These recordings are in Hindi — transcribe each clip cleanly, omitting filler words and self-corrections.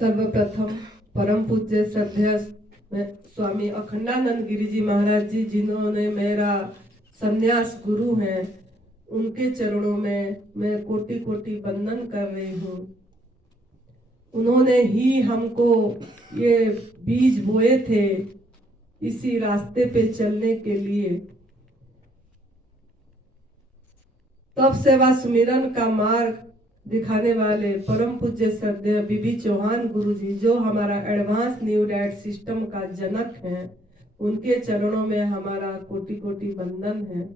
सर्वप्रथम परम पूज्य श्रद्धेय स्वामी अखंडानंद गिरी जी महाराज जी, जिन्होंने मेरा संन्यास गुरु हैं, उनके चरणों में मैं कोटि कोटि वंदन कर रही हूँ। उन्होंने ही हमको ये बीज बोए थे इसी रास्ते पे चलने के लिए। तप सेवा सुमिरन का मार्ग दिखाने वाले परम पूज्य श्रद्धेय बीबी चौहान गुरु जी, जो हमारा एडवांस न्यू डैट सिस्टम का जनक हैं, उनके चरणों में हमारा कोटि कोटि वंदन है।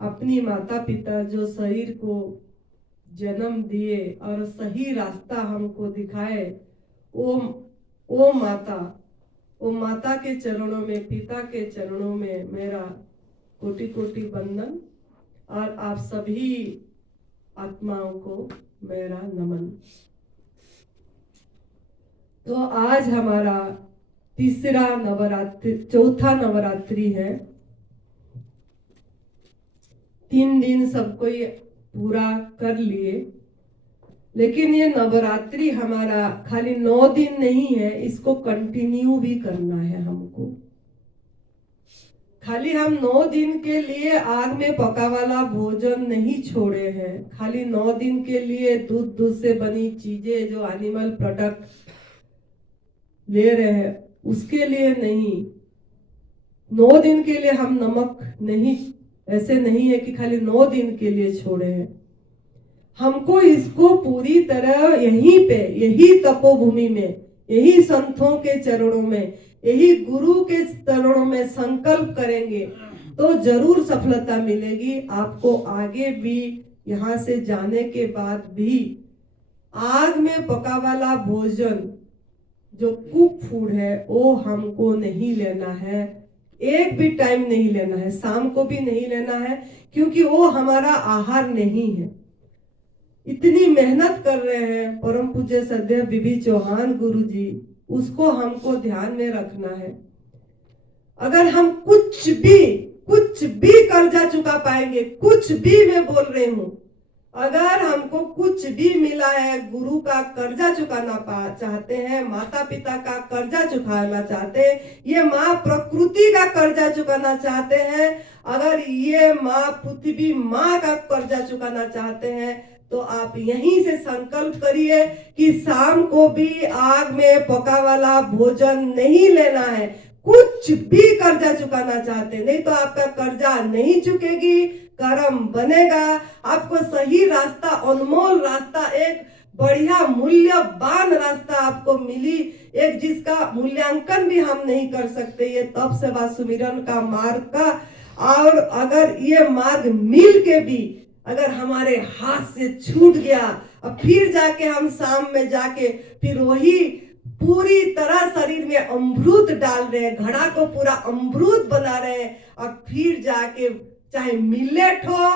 अपनी माता पिता जो शरीर को जन्म दिए और सही रास्ता हमको दिखाए, वो माता के चरणों में, पिता के चरणों में मेरा कोटि कोटि वंदन और आप सभी आत्माओं को मेरा नमन। तो आज हमारा चौथा नवरात्रि है। 3 दिन सबको ये पूरा कर लिए, लेकिन ये नवरात्रि हमारा खाली 9 दिन नहीं है, इसको कंटिन्यू भी करना है हमको। खाली हम 9 दिन के लिए आग में पका वाला भोजन नहीं छोड़े हैं, खाली 9 दिन के लिए दूध से बनी चीजें जो एनिमल प्रोडक्ट ले रहे हैं उसके लिए नहीं। 9 दिन के लिए हम नमक नहीं, ऐसे नहीं है कि खाली 9 दिन के लिए छोड़े हैं। हमको इसको पूरी तरह यहीं पे, यही तपोभूमि में, यही संतों के चरणों में, यही गुरु के चरणों में संकल्प करेंगे तो जरूर सफलता मिलेगी आपको। आगे भी यहाँ से जाने के बाद भी आग में पका वाला भोजन जो कुक फूड है वो हमको नहीं लेना है, एक भी टाइम नहीं लेना है, शाम को भी नहीं लेना है, क्योंकि वो हमारा आहार नहीं है। इतनी मेहनत कर रहे हैं परम पूज्य श्रद्धेय बीबी चौहान गुरु जी, उसको हमको ध्यान में रखना है। अगर हम कुछ भी कर्जा चुका पाएंगे, कुछ भी मैं बोल रही हूँ, अगर हमको कुछ भी मिला है, गुरु का कर्जा चुकाना चाहते हैं, माता पिता का कर्जा चुकाना चाहते हैं, ये माँ प्रकृति का कर्जा चुकाना चाहते हैं, अगर ये माँ पृथ्वी माँ का कर्जा चुकाना चाहते हैं, तो आप यहीं से संकल्प करिए कि शाम को भी आग में पका वाला भोजन नहीं लेना है। कुछ भी कर्जा चुकाना चाहते, नहीं तो आपका कर्जा नहीं चुकेगी, कर्म बनेगा, आपको सही रास्ता, अनमोल रास्ता, एक बढ़िया मूल्यवान रास्ता आपको मिली, एक जिसका मूल्यांकन भी हम नहीं कर सकते, ये तप सेवा सुमिरन का मार्ग का। और अगर ये मार्ग मिल के भी अगर हमारे हाथ से छूट गया, और फिर जाके हम शाम में जाके फिर वही पूरी तरह शरीर में अमृत डाल रहे हैं, घड़ा को पूरा अमृत बना रहे हैं, और फिर जाके चाहे मिलेट हो,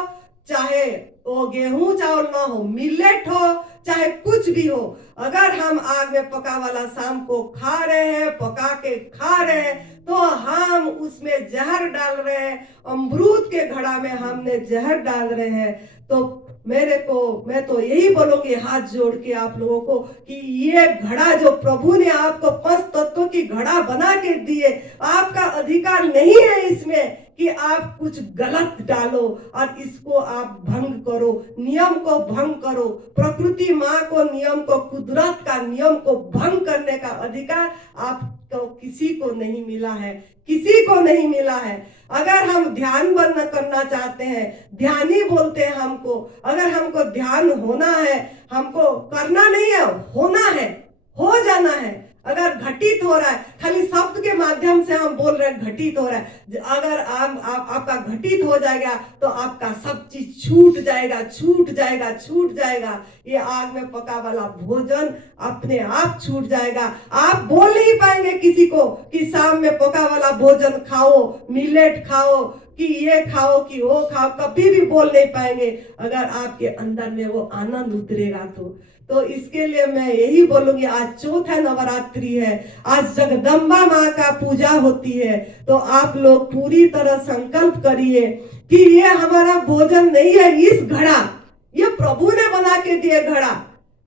चाहे वो गेहूं चावल ना हो, मिलेट हो, चाहे कुछ भी हो, अगर हम आग में पका वाला शाम को खा रहे हैं, पका के खा रहे हैं, तो हम उसमें जहर डाल रहे हैं, अमरूद के घड़ा में हमने जहर डाल रहे हैं। तो मैं तो यही बोलूंगी हाथ जोड़ के आप लोगों को कि ये घड़ा जो प्रभु ने आपको 5 तत्वों की घड़ा बना के दिए, आपका अधिकार नहीं है इसमें कि आप कुछ गलत डालो और इसको आप भंग करो, नियम को भंग करो। प्रकृति माँ को नियम को, कुदरत का नियम को भंग करने का अधिकार आपको किसी को नहीं मिला है, किसी को नहीं मिला है। अगर हम ध्यान बंद करना चाहते हैं, ध्यानी बोलते हैं हमको, अगर हमको ध्यान होना है, हमको करना नहीं है, होना है, हो जाना है। अगर घटित हो रहा है, खाली शब्द के माध्यम से हम बोल रहे हैं घटित हो रहा है, अगर आपका घटित हो जाएगा तो आपका सब चीज छूट जाएगा, छूट जाएगा, छूट जाएगा। ये आग में पका वाला भोजन अपने आप छूट जाएगा। आप बोल नहीं पाएंगे किसी को कि शाम में पका वाला भोजन खाओ, मिलेट खाओ, कि ये खाओ कि वो खाओ, कभी भी बोल नहीं पाएंगे अगर आपके अंदर में वो आनंद उतरेगा तो इसके लिए मैं यही बोलूंगी, आज चौथा नवरात्रि है, आज जगदम्बा माँ का पूजा होती है, तो आप लोग पूरी तरह संकल्प करिए कि ये हमारा भोजन नहीं है, इस घड़ा ये प्रभु ने बना के दिए घड़ा,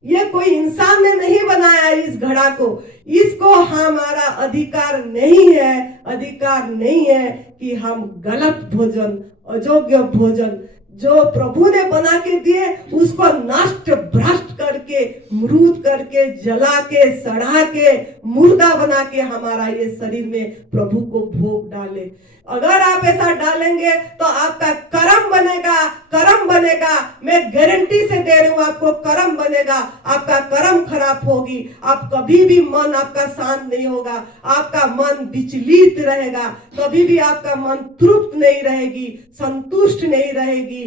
ये कोई इंसान ने नहीं बनाया इस घड़ा को। इसको हमारा अधिकार नहीं है, अधिकार नहीं है कि हम गलत भोजन, अयोग्य भोजन जो प्रभु ने बना के दिए उसको नष्ट भ्रष्ट करके, मृत करके, जला के, सड़ा के, मुर्दा बना के हमारा ये शरीर में प्रभु को भोग डाले। अगर आप ऐसा डालेंगे तो आपका कर्म बनेगा, कर्म बनेगा। मैं गारंटी से दे रही हूं आपको, कर्म बनेगा। आपका कर्म खराब होगी, आप कभी भी मन आपका शांत नहीं होगा, आपका मन विचलित रहेगा, कभी भी आपका मन तृप्त नहीं रहेगी, संतुष्ट नहीं रहेगी,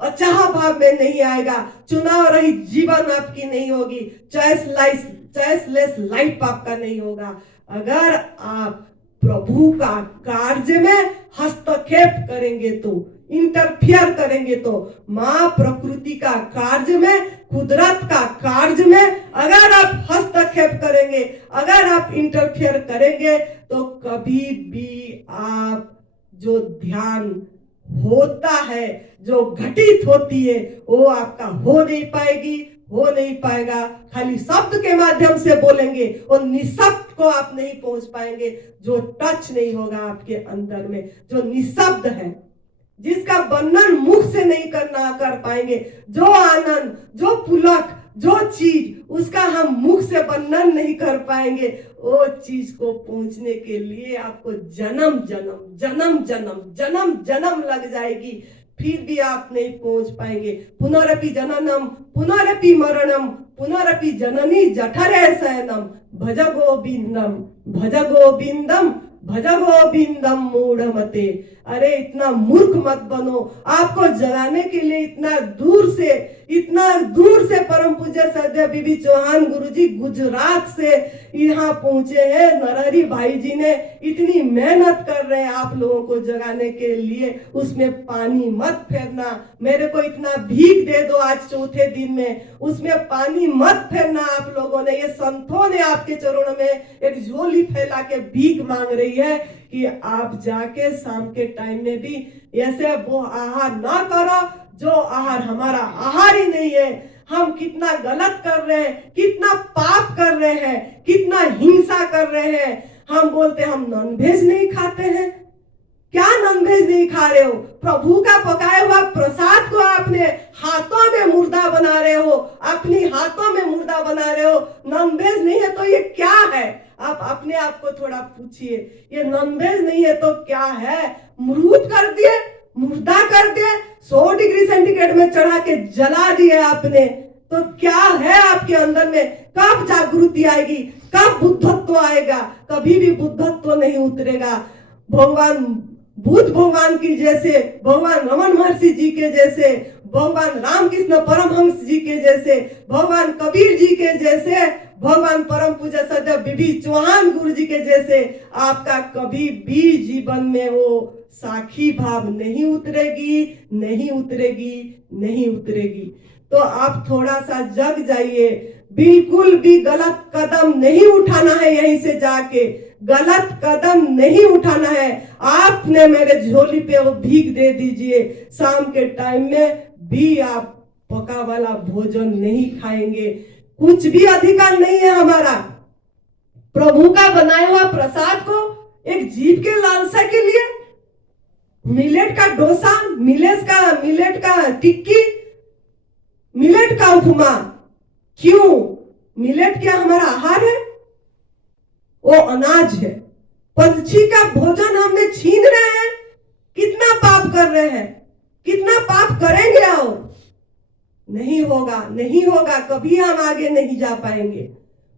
अचाह भाव में नहीं आएगा, चुनाव रहित जीवन आपकी नहीं होगी, चॉइसलेस लाइफ आपका नहीं होगा। अगर आप प्रभु का कार्य में हस्तक्षेप करेंगे तो, इंटरफियर करेंगे तो, मां प्रकृति का कार्य में, कुदरत का कार्य में अगर आप हस्तक्षेप करेंगे, अगर आप इंटरफियर करेंगे तो कभी भी आप जो ध्यान होता है, जो घटित होती है, वो आपका हो नहीं पाएगी, हो नहीं पाएगा। खाली शब्द के माध्यम से बोलेंगे और निशब्द को आप नहीं पहुंच पाएंगे, जो टच नहीं होगा आपके अंदर में, जो निशब्द है, जिसका वर्णन मुख से नहीं कर पाएंगे, जो आनंद, जो पुलक, जो चीज उसका हम मुख से वर्णन नहीं कर पाएंगे, वो चीज को पहुंचने के लिए आपको जन्म जन्म जन्म जन्म जन्म जन्म लग जाएगी, फिर भी आप नहीं पहुंच पाएंगे। पुनरपि जननम पुनरपि मरणम पुनरपि जननी जठरे शयनम भज गोविंदम भज गोविंदम भज गोविंदम मूढ़मते। अरे इतना मूर्ख मत बनो। आपको जगाने के लिए इतना दूर से परम पूज्य सद्य बीबी चौहान गुरुजी गुजरात से यहाँ पहुंचे हैं। नरहरी भाई जी ने इतनी मेहनत कर रहे हैं आप लोगों को जगाने के लिए। उसमें पानी मत फेरना, मेरे को इतना भीख दे दो आज चौथे दिन में, उसमें पानी मत फेरना। आप लोगों ने, ये संतों ने आपके चरणों में एक झोली फैला के भीख मांग रही है कि आप जाके शाम के टाइम में भी ऐसे वो आहार ना करो जो आहार हमारा आहार ही नहीं है। हम कितना गलत कर रहे हैं, कितना पाप कर रहे हैं, कितना हिंसा कर रहे हैं। हम बोलते हम नॉनवेज नहीं खाते हैं। क्या नॉनवेज नहीं खा रहे हो? प्रभु का पकाया हुआ प्रसाद को आपने हाथों में मुर्दा बना रहे हो, अपनी हाथों में मुर्दा बना रहे हो। नॉनवेज नहीं है तो ये क्या है? आप अपने आप को थोड़ा पूछिए, ये नॉनवेज नहीं है तो क्या है? मृत कर दिए, मुर्दा कर दिए, 100 डिग्री सेंटीग्रेड में चढ़ा के जला दिए आपने, तो क्या है आपके अंदर में? कब जागृति आएगी? कब बुद्धत्व आएगा? कभी भी बुद्धत्व नहीं उतरेगा। भगवान बुद्ध भगवान की जैसे, भगवान रमन महर्षि जी के जैसे, भगवान रामकृष्ण परमहंस जी के जैसे, भगवान कबीर जी के जैसे, भगवान परम पूज्य सदैव बीबी चौहान गुरु जी के जैसे आपका कभी भी जीवन में वो साखी भाव नहीं उतरेगी, नहीं उतरेगी, नहीं उतरेगी। तो आप थोड़ा सा जग जाइए। बिल्कुल भी गलत कदम नहीं उठाना है, यहीं से जाके गलत कदम नहीं उठाना है। आपने मेरे झोली पे वो भीख दे दीजिए। शाम के टाइम में भी आप पका वाला भोजन नहीं खाएंगे। कुछ भी अधिकार नहीं है हमारा प्रभु का बनाया हुआ प्रसाद को एक जीभ के लालसा के लिए। मिलेट का डोसा, मिलेट का टिक्की, मिलेट का उपमा, क्यों? मिलेट क्या हमारा आहार है? वो अनाज है। पंछी का भोजन हमने छीन रहे हैं। कितना पाप कर रहे हैं, कितना पाप करेंगे और नहीं होगा, नहीं होगा, कभी हम आगे नहीं जा पाएंगे।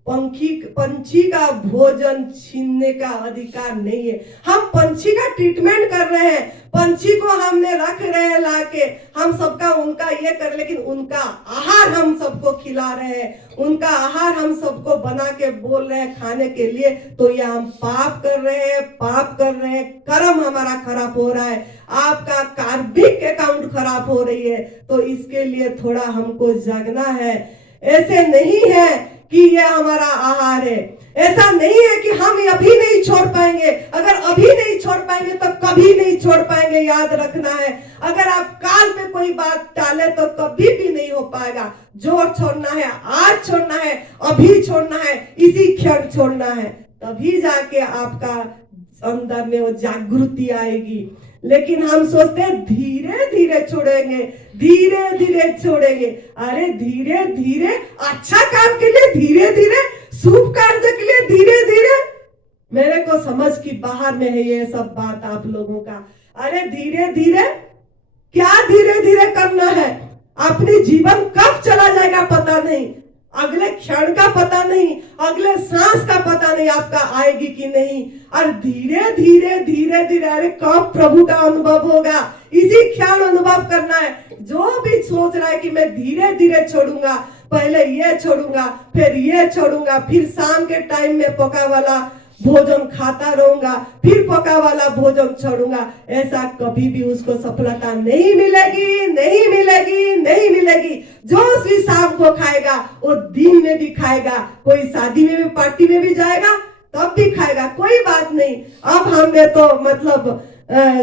पंछी का भोजन छीनने का अधिकार नहीं है। हम पंछी का ट्रीटमेंट कर रहे हैं, पंछी को हमने रख रहे हैं लाके, हम सबका उनका ये कर, लेकिन उनका आहार हम सबको खिला रहे हैं, उनका आहार हम सबको बना के बोल रहे हैं खाने के लिए। तो ये हम पाप कर रहे हैं, पाप कर रहे हैं। कर्म हमारा खराब हो रहा है, आपका कार्मिक अकाउंट खराब हो रही है। तो इसके लिए थोड़ा हमको जागना है। ऐसे नहीं है कि ये हमारा आहार है, ऐसा नहीं है कि हम अभी नहीं छोड़ पाएंगे, अगर अभी नहीं छोड़ पाएंगे तो कभी नहीं छोड़ पाएंगे, याद रखना है। अगर आप काल पे कोई बात टाले तो कभी भी नहीं हो पाएगा। जो छोड़ना है आज छोड़ना है, अभी छोड़ना है, इसी क्षण छोड़ना है, तभी जाके आपका अंदर में वो जागृति आएगी। लेकिन हम सोचते हैं धीरे धीरे छोड़ेंगे, धीरे धीरे छोड़ेंगे। अरे धीरे धीरे, अच्छा काम के लिए धीरे धीरे, शुभ कार्य के लिए धीरे धीरे। मेरे को समझ की बाहर में है ये सब बात आप लोगों का। अरे धीरे धीरे क्या धीरे धीरे करना है? अपनी जीवन कब चला जाएगा पता नहीं, अगले क्षण का पता नहीं, अगले सांस का पता नहीं आपका आएगी कि नहीं। और धीरे धीरे धीरे धीरे, अरे कब प्रभु का अनुभव होगा, इसी क्षण अनुभव करना है। जो भी सोच रहा है कि मैं धीरे धीरे छोड़ूंगा, पहले ये छोड़ूंगा, फिर ये छोड़ूंगा, फिर शाम के टाइम में पका वाला भोजन खाता रहूंगा, फिर पका वाला भोजन छोड़ूंगा, ऐसा कभी भी उसको सफलता नहीं मिलेगी, नहीं मिलेगी, नहीं मिलेगी। जो भी शाम को खाएगा वो दिन में भी खाएगा, कोई शादी में भी, पार्टी में भी जाएगा तब भी खाएगा, कोई बात नहीं। अब हमने तो मतलब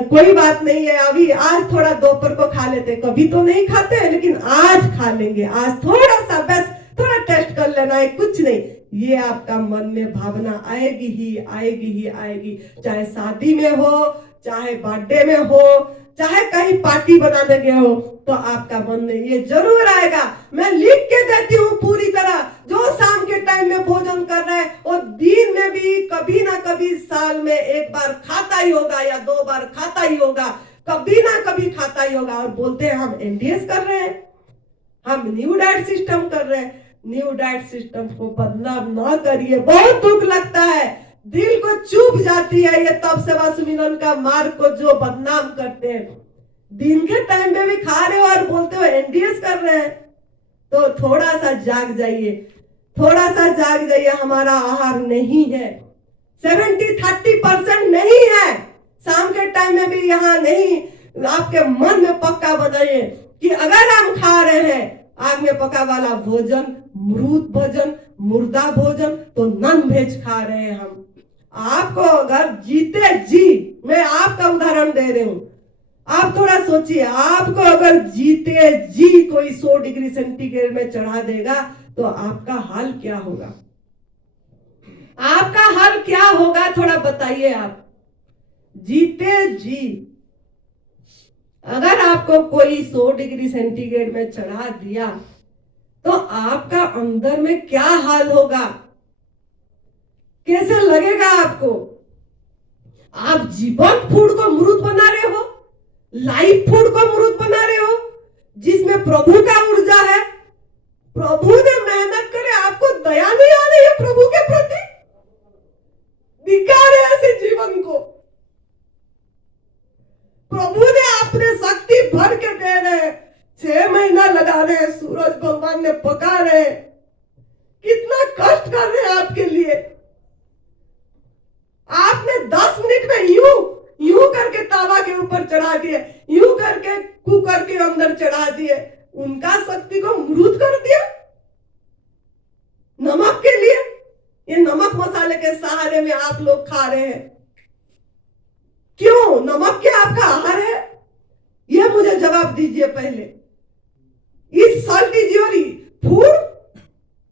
कोई बात नहीं है, अभी आज थोड़ा दोपहर को खा लेते, कभी तो नहीं खाते हैं, लेकिन आज खा लेंगे, आज थोड़ा सा बस थोड़ा टेस्ट कर लेना है, कुछ नहीं। ये आपका मन में भावना आएगी ही आएगी ही आएगी, चाहे शादी में हो, चाहे बर्थडे में हो, चाहे कहीं पार्टी बनाने गए हो, तो आपका मन में ये जरूर आएगा। मैं लिख के देती हूँ पूरी तरह, जो शाम के टाइम में भोजन कर रहा है वो दिन में भी कभी ना कभी साल में एक बार खाता ही होगा या 2 बार खाता ही होगा, कभी ना कभी खाता ही होगा। और बोलते हैं हम एनडीएस कर रहे हैं, हम न्यू डाइट सिस्टम कर रहे हैं। न्यू डाइट सिस्टम को बदनाम ना करिए, बहुत दुख लगता है, दिल को चुभ जाती है ये तब सेवा सुमिरन का मार्ग को जो बदनाम करते हैं। दिन के टाइम में भी खा रहे हो और बोलते हो एनडीएस कर रहे हैं, तो थोड़ा सा जाग जाइए, थोड़ा सा जाग जाइए। हमारा आहार नहीं है, 70-30% नहीं है। शाम के टाइम में भी यहाँ नहीं, आपके मन में पक्का बनाइए कि अगर हम खा रहे हैं आग में पका वाला भोजन, मृत भोजन, मुर्दा भोजन, तो नॉन वेज खा रहे हैं हम। आपको अगर जीते जी, मैं आपका उदाहरण दे रही हूं, आप थोड़ा सोचिए, आपको अगर जीते जी कोई 100 डिग्री सेंटीग्रेड में चढ़ा देगा तो आपका हाल क्या होगा? आपका हाल क्या होगा थोड़ा बताइए आप। जीते जी अगर आपको कोई 100 डिग्री सेंटीग्रेड में चढ़ा दिया तो आपका अंदर में क्या हाल होगा, कैसे लगेगा आपको? आप जीवंत फूड को मृत बना रहे हो, लाइव फूड को मृत बना रहे हो, जिसमें प्रभु का ऊर्जा है, प्रभु ने मेहनत करे, आपको दया नहीं आ रही है प्रभु के प्रति? दिखा रहे ऐसे जीवन को, प्रभु ने अपने शक्ति भर के दे रहे, 6 महीना लगा रहे हैं, सूरज भगवान ने पका रहे, कितना कष्ट कर रहे हैं आपके लिए। आपने 10 मिनट में यूं करके तावा के ऊपर चढ़ा दिए, यूं करके कुकर के अंदर चढ़ा दिए, उनका शक्ति को मृत कर दिया नमक के लिए। ये नमक मसाले के सहारे में आप लोग खा रहे हैं, क्यों? नमक क्या आपका आहार है? ये मुझे जवाब दीजिए पहले। इस सॉल्टी ज्योरी फूड,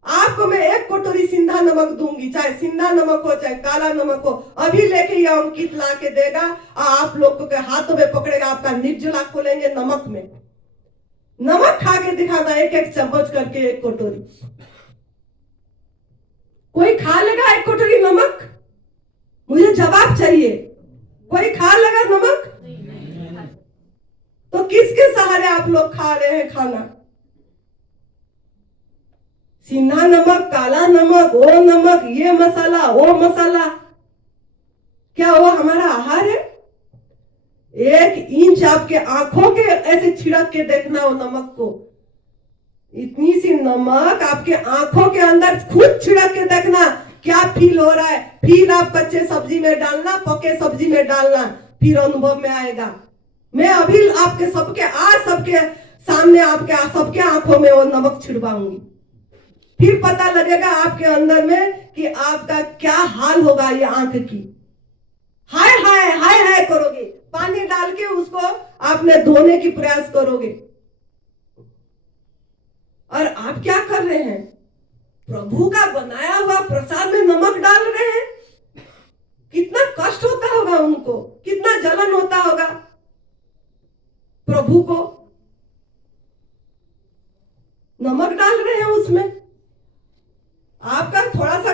आपको मैं 1 कटोरी सिंधा नमक दूंगी, चाहे सिंधा नमक हो चाहे काला नमक हो, अभी लेके ये अंकित ला के देगा, आप लोगों के हाथों में पकड़ेगा, आपका निर्जला खोलेंगे नमक में, नमक खा के दिखाना 1-1 चम्मच करके 1 कटोरी। कोई खा लेगा 1 कटोरी नमक? मुझे जवाब चाहिए, कोई खा लेगा नमक? तो किसके सहारे आप लोग खा रहे हैं खाना? सिंधा नमक, काला नमक, वो नमक, ये मसाला, वो मसाला, क्या वो हमारा आहार है? 1 इंच आपके आंखों के ऐसे छिड़क के देखना वो नमक को, इतनी सी नमक आपके आंखों के अंदर खुद छिड़क के देखना क्या फील हो रहा है। फिर आप कच्चे सब्जी में डालना, पके सब्जी में डालना, फिर अनुभव में आएगा। मैं अभी आपके सबके सामने आपके सबके आंखों में वो नमक छिड़वाऊंगी, फिर पता लगेगा आपके अंदर में कि आपका क्या हाल होगा। ये आंख की हाय हाय हाय हाय करोगे, पानी डाल के उसको आपने धोने की प्रयास करोगे। और आप क्या कर रहे हैं? प्रभु का बनाया हुआ प्रसाद में नमक डाल रहे हैं। कितना कष्ट होता होगा उनको, कितना जलन होता होगा प्रभु को। नमक डाल रहे हैं उसमें। आपका थोड़ा सा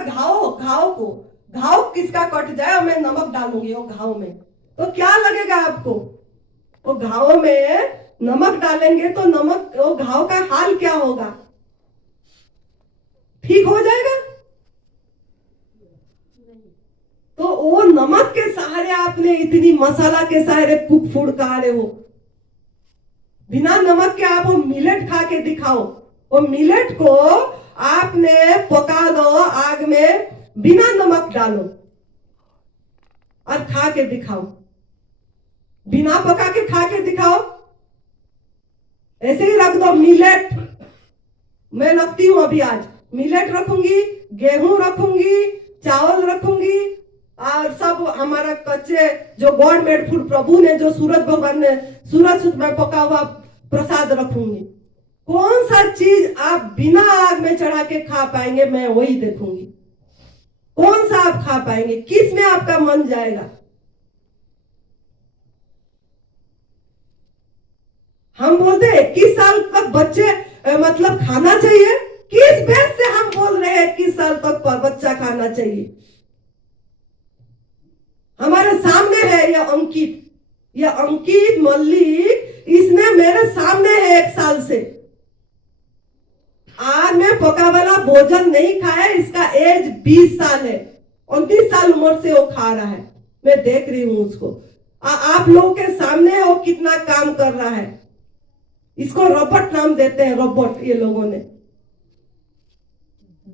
घाव किसका कट जाए और मैं नमक डालूंगी वो घाव में, तो क्या लगेगा आपको? वो घाव में नमक डालेंगे तो नमक वो घाव का हाल क्या होगा? ठीक हो जाएगा? तो वो नमक के सहारे आपने इतनी मसाला के सहारे कुक फूड खा रहे हो। बिना नमक के आप वो मिलेट खा के दिखाओ। वो मिलेट को आपने पका दो आग में, बिना नमक डालो और खा के दिखाओ। बिना पका के खा के दिखाओ। ऐसे ही रख दो मिलेट। मैं रखती हूं अभी, आज मिलेट रखूंगी, गेहूं रखूंगी, चावल रखूंगी और सब हमारा कच्चे जो गॉड मेड फूड प्रभु ने, जो सूरज भगवान ने सूरज में पका हुआ प्रसाद रखूंगी। कौन सा चीज आप बिना आग में चढ़ा के खा पाएंगे, मैं वही देखूंगी। कौन सा आप खा पाएंगे, किस में आपका मन जाएगा? हम बोलते हैं 21 साल तक बच्चे मतलब खाना चाहिए। किस बेस से हम बोल रहे हैं 21 साल तक पर बच्चा खाना चाहिए? हमारे सामने है ये अंकित मल्लिक, इसने मेरे सामने है 1 साल से। आज में पका वाला भोजन नहीं खाया। इसका एज 20 साल है, 29 साल उम्र से वो खा रहा है। मैं देख रही हूं उसको। आप लोगों के सामने वो कितना काम कर रहा है। इसको रोबोट नाम देते हैं, रोबोट। ये लोगों ने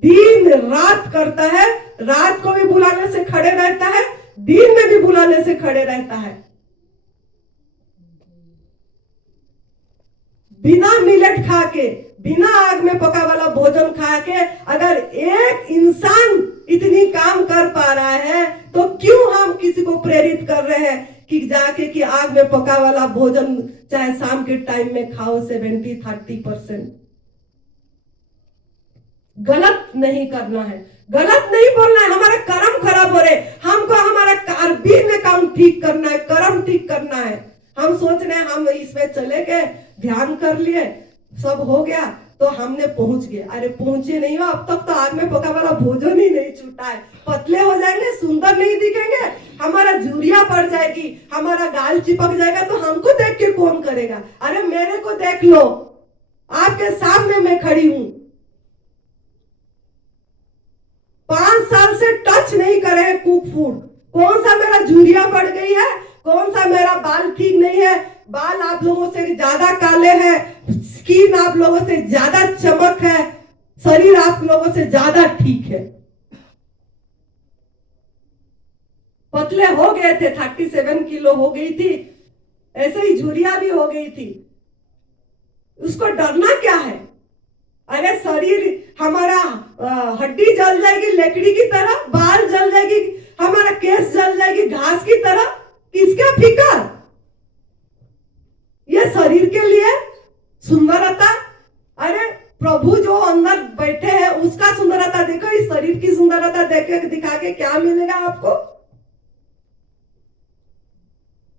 दिन रात करता है, रात को भी बुलाने से खड़े रहता है, दिन में भी बुलाने से खड़े रहता है। बिना मिलेट खा के, बिना आग में पका वाला भोजन खा के अगर एक इंसान इतनी काम कर पा रहा है, तो क्यों हम किसी को प्रेरित कर रहे हैं कि जाके कि आग में पका वाला भोजन चाहे शाम के टाइम में खाओ 70-30%। गलत नहीं करना है, गलत नहीं बोलना है। हमारा कर्म खराब हो रहे, हमको हमारा कार्बिन अकाउंट ठीक करना है, कर्म ठीक करना है। हम सोच रहे हैं हम इसमें चले गए, ध्यान कर लिए, सब हो गया तो हमने पहुंच गए। अरे पहुंचे नहीं हो, अब तक तो आग में पका वाला भोजन ही नहीं छूटा है। पतले हो जाएंगे, सुंदर नहीं दिखेंगे, हमारा झुर्रियां पड़ जाएगी, हमारा गाल चिपक जाएगा, तो हमको देख के कौन करेगा? अरे मेरे को देख लो, आपके सामने मैं खड़ी हूं। 5 साल से टच नहीं करे कुक फूड। कौन सा मेरा झुर्रियां पड़ गई है, कौन सा मेरा बाल ठीक नहीं है। बाल आप लोगों से ज्यादा काले हैं, स्किन आप लोगों से ज्यादा चमक है, शरीर आप लोगों से ज्यादा ठीक है। पतले हो गए थे, 37 किलो हो गई थी, ऐसे ही झुर्रियां भी हो गई थी। उसको डरना क्या है? अरे शरीर हमारा हड्डी जल जाएगी लकड़ी की तरह, बाल जल जाएगी, हमारा केस जल जाएगी घास की तरह। किसका फिकर? ये शरीर के लिए सुंदरता। अरे प्रभु जो अंदर बैठे हैं उसका सुंदरता देखो, इस शरीर की सुंदरता देख के दिखा के क्या मिलेगा आपको?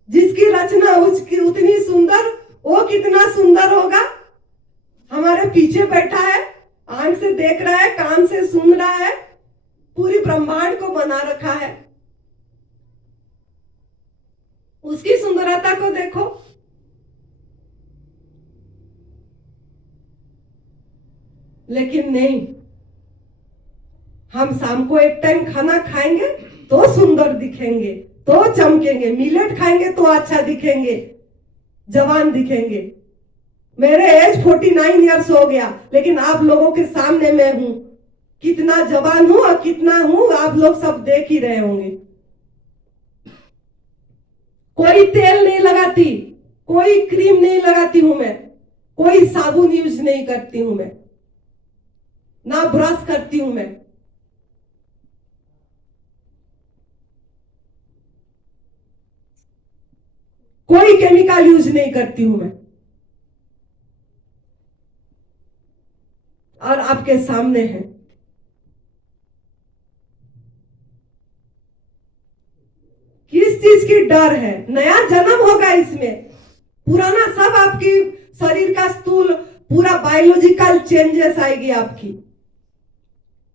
जिसकी रचना उसकी उतनी सुंदर, वो कितना सुंदर होगा। हमारे पीछे बैठा है, आंख से देख रहा है, कान से सुन रहा है, पूरी ब्रह्मांड को बना रखा है। उसकी सुंदरता को देखो। लेकिन नहीं, हम शाम को एक टाइम खाना खाएंगे तो सुंदर दिखेंगे, तो चमकेंगे। मिलेट खाएंगे तो अच्छा दिखेंगे, जवान दिखेंगे। मेरे एज 49 इयर्स हो गया, लेकिन आप लोगों के सामने मैं हूं। कितना जवान हूं और कितना हूं आप लोग सब देख ही रहे होंगे। कोई तेल नहीं लगाती, कोई क्रीम नहीं लगाती हूं मैं, कोई साबुन यूज नहीं करती हूं मैं। ना ब्रश करती हूं मैं, कोई केमिकल यूज नहीं करती हूं मैं, और आपके सामने है। किस चीज की डर है? नया जन्म होगा इसमें, पुराना सब आपकी शरीर का स्थूल पूरा बायोलॉजिकल चेंजेस आएगी आपकी।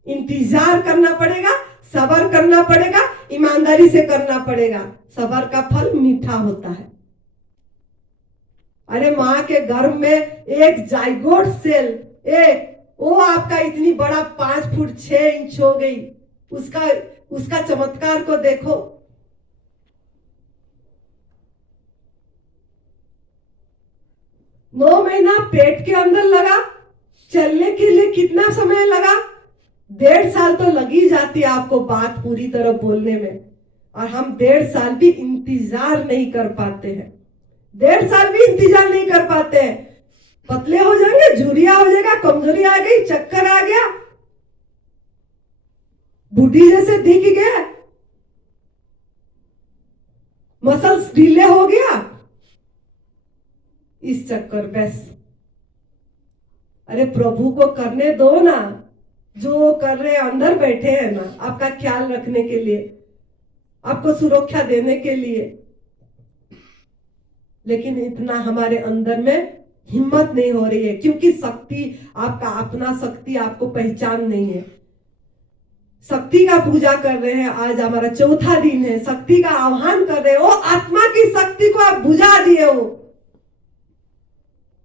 इंतजार करना पड़ेगा, सब्र करना पड़ेगा, ईमानदारी से करना पड़ेगा। सब्र का फल मीठा होता है। अरे माँ के गर्भ में एक जाइगोट सेल, एक वो आपका इतनी बड़ा 5 फुट 6 इंच हो गई, उसका उसका चमत्कार को देखो। नौ महीना पेट के अंदर लगा, चलने के लिए कितना समय लगा? 1.5 साल तो लगी जाती है आपको बात पूरी तरह बोलने में, और हम 1.5 साल भी इंतजार नहीं कर पाते हैं। 1.5 साल भी इंतजार नहीं कर पाते हैं। पतले हो जाएंगे, झुरिया हो जाएगा, कमजोरी आ गई, चक्कर आ गया, बूढ़ी जैसे दिख गया, मसल्स ढीले हो गया, इस चक्कर बस। अरे प्रभु को करने दो ना, जो कर रहे अंदर बैठे हैं ना, आपका ख्याल रखने के लिए, आपको सुरक्षा देने के लिए। लेकिन इतना हमारे अंदर में हिम्मत नहीं हो रही है, क्योंकि शक्ति, आपका अपना शक्ति आपको पहचान नहीं है। शक्ति का पूजा कर रहे हैं, आज हमारा चौथा दिन है, शक्ति का आह्वान कर रहे हो। आत्मा की शक्ति को आप बुझा दिए हो,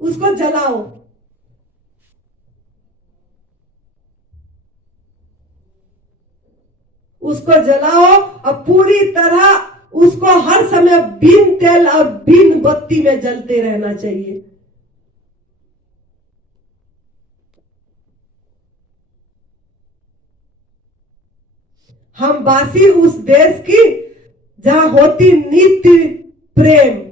उसको जलाओ। उसको जलाओ और पूरी तरह उसको हर समय बिन तेल और बिन बत्ती में जलते रहना चाहिए। हम वासी उस देश की जहां होती नित्य प्रेम,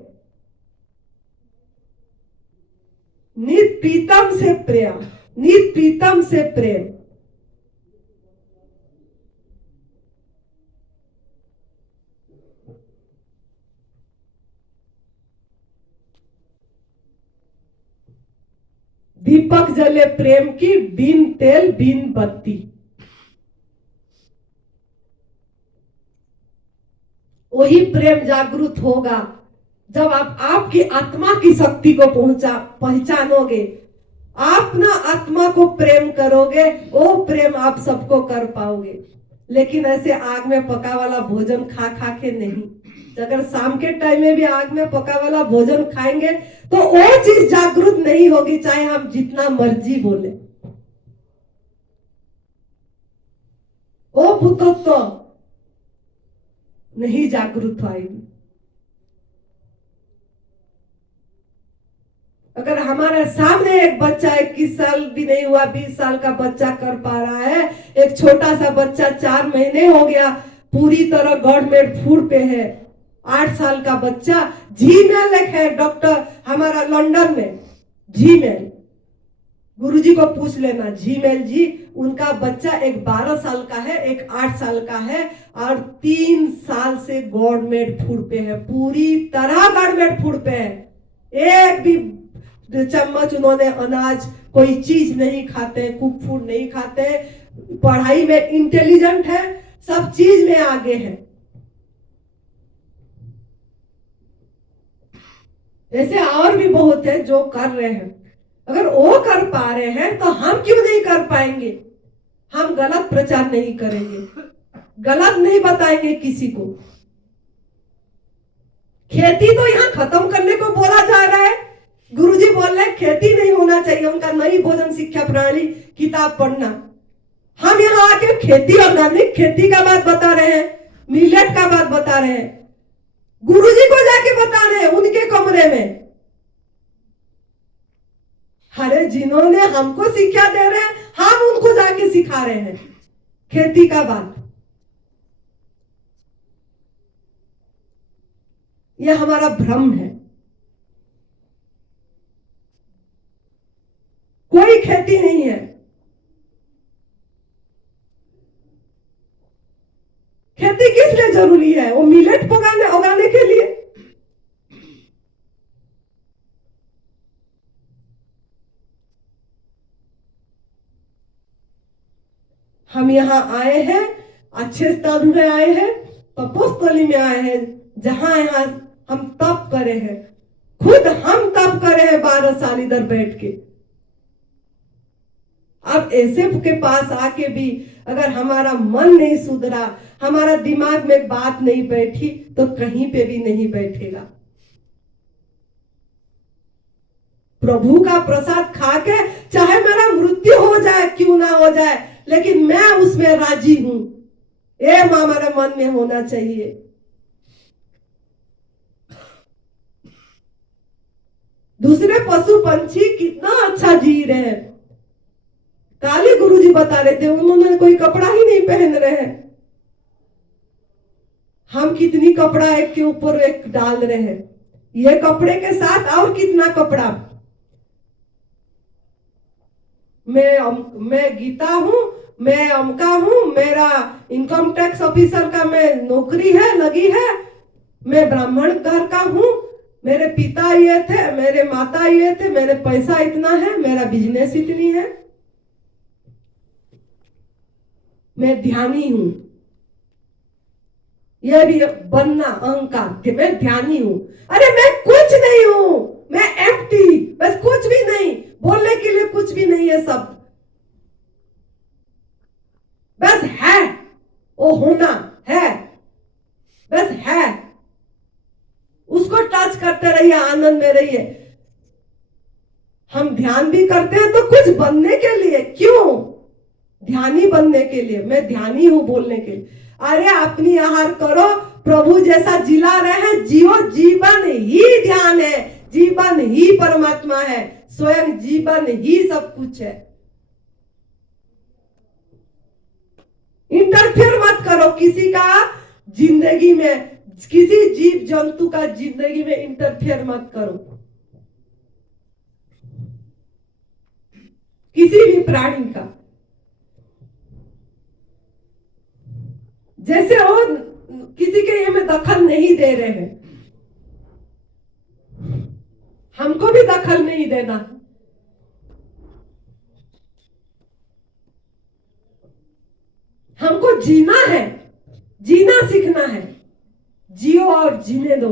नित प्रीतम से प्रेम, नित प्रीतम से प्रेम। दीपक जले प्रेम की, बिन तेल बिन बत्ती। वही प्रेम जागृत होगा जब आप आपकी आत्मा की शक्ति को पहचानोगे। आप ना आत्मा को प्रेम करोगे, वो प्रेम आप सबको कर पाओगे। लेकिन ऐसे आग में पका वाला भोजन खा खा के नहीं। अगर शाम के टाइम में भी आग में पका वाला भोजन खाएंगे तो वो चीज जागृत नहीं होगी, चाहे हम जितना मर्जी बोले। वो पुतत्व नहीं जागृत आएगी। अगर हमारे सामने एक बच्चा 21 साल भी नहीं हुआ, 20 साल का बच्चा कर पा रहा है, एक छोटा सा बच्चा 4 महीने हो गया, पूरी तरह गवर्नमेंट फूड पे है, 8 साल का बच्चा, जीमेल है डॉक्टर हमारा लंदन में, जीमेल, गुरुजी को पूछ लेना, जीमेल जी, उनका बच्चा एक 12 साल का है, एक 8 साल का है, और 3 साल से गवर्नमेंट फूड पे है, पूरी तरह गवर्नमेंट फूड पे है। एक भी चम्मच उन्होंने अनाज कोई चीज नहीं खाते, कुक फूड नहीं खाते, पढ़ाई में इंटेलिजेंट है, सब चीज में आगे है। ऐसे और भी बहुत है जो कर रहे हैं। अगर वो कर पा रहे हैं तो हम क्यों नहीं कर पाएंगे? हम गलत प्रचार नहीं करेंगे, गलत नहीं बताएंगे किसी को। खेती तो यहाँ खत्म करने को बोला जा रहा है। गुरुजी बोल रहे खेती नहीं होना चाहिए, उनका नई भोजन शिक्षा प्रणाली किताब पढ़ना। हम यहाँ आके खेती, ऑर्गेनिक खेती का बात बता रहे हैं, मिलेट का बात बता रहे हैं, गुरुजी को जाके बता रहे हैं उनके कमरे में। अरे जिन्होंने हमको शिक्षा दे रहे हैं, हम उनको जाके सिखा रहे हैं खेती का बात। यह हमारा भ्रम है। कोई खेती नहीं है, खेती किस लिए जरूरी है? वो मिलेट उगाने के लिए। हम यहाँ आए हैं, अच्छे स्थान में आए हैं, तपोस्थली में आए हैं, जहां यहाँ हम तप करे हैं। खुद हम तप करे हैं 12 साल इधर बैठ के। अब ऐसे के पास आके भी अगर हमारा मन नहीं सुधरा, हमारा दिमाग में बात नहीं बैठी, तो कहीं पे भी नहीं बैठेगा। प्रभु का प्रसाद खा के चाहे मेरा मृत्यु हो जाए, क्यों ना हो जाए, लेकिन मैं उसमें राजी हूं, ये हमारे मन में होना चाहिए। दूसरे पशु पंछी कितना अच्छा जी रहे हैं। काली गुरुजी बता रहे थे, उन्होंने कोई कपड़ा ही नहीं पहन रहे हैं। हम कितनी कपड़ा एक के ऊपर एक डाल रहे हैं। ये कपड़े के साथ और कितना कपड़ा। मैं गीता हूं, मैं अमका हूं, मेरा इनकम टैक्स ऑफिसर का मैं नौकरी है लगी है, मैं ब्राह्मण घर का हूं, मेरे पिता ये थे, मेरे माता ये थे, मेरे पैसा इतना है, मेरा बिजनेस इतनी है, मैं ध्यानी हूं। यह भी बनना अहंकार कि मैं ध्यानी हूं। अरे मैं कुछ नहीं हूं, मैं एम्प्टी, बस कुछ भी नहीं, बोलने के लिए कुछ भी नहीं है, सब बस है, वो होना है, बस है। उसको टच करते रहिए, आनंद में रहिए। हम ध्यान भी करते हैं तो कुछ बनने के लिए, क्यों? ध्यानी बनने के लिए। मैं ध्यानी हूं बोलने के लिए। अरे अपनी आहार करो, प्रभु जैसा जिला रहे हैं, जियो। जीवन ही ध्यान है, जीवन ही परमात्मा है, स्वयं जीवन ही सब कुछ है। इंटरफेयर मत करो किसी का जिंदगी में, किसी जीव जंतु का जिंदगी में इंटरफेयर मत करो, किसी भी प्राणी का। जैसे वो किसी के ये में दखल नहीं दे रहे हैं, हमको भी दखल नहीं देना। हमको जीना है, जीना सीखना है। जियो और जीने दो।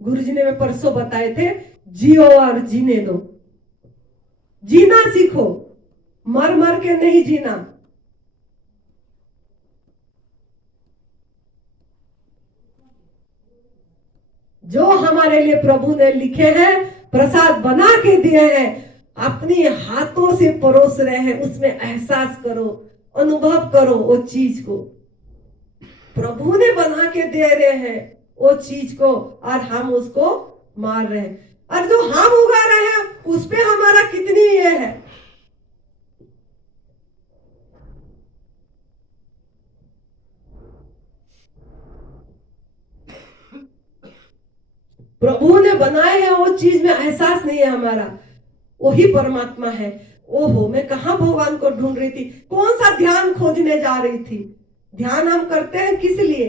गुरुजी ने मैं परसों बताए थे, जियो और जीने दो। जीना सीखो, मर मर के नहीं जीना। जो हमारे लिए प्रभु ने लिखे हैं, प्रसाद बना के दिए हैं, अपने हाथों से परोस रहे हैं, उसमें एहसास करो, अनुभव करो वो चीज को। प्रभु ने बना के दे रहे हैं वो चीज को, और हम उसको मार रहे हैं। और जो हम उगा रहे हैं उस पे हमारा कितनी ये है। प्रभु ने बनाए हैं वो चीज में एहसास नहीं है हमारा, वही परमात्मा है। ओहो, मैं कहां भगवान को ढूंढ रही थी, कौन सा ध्यान खोजने जा रही थी। ध्यान हम करते हैं किस लिए?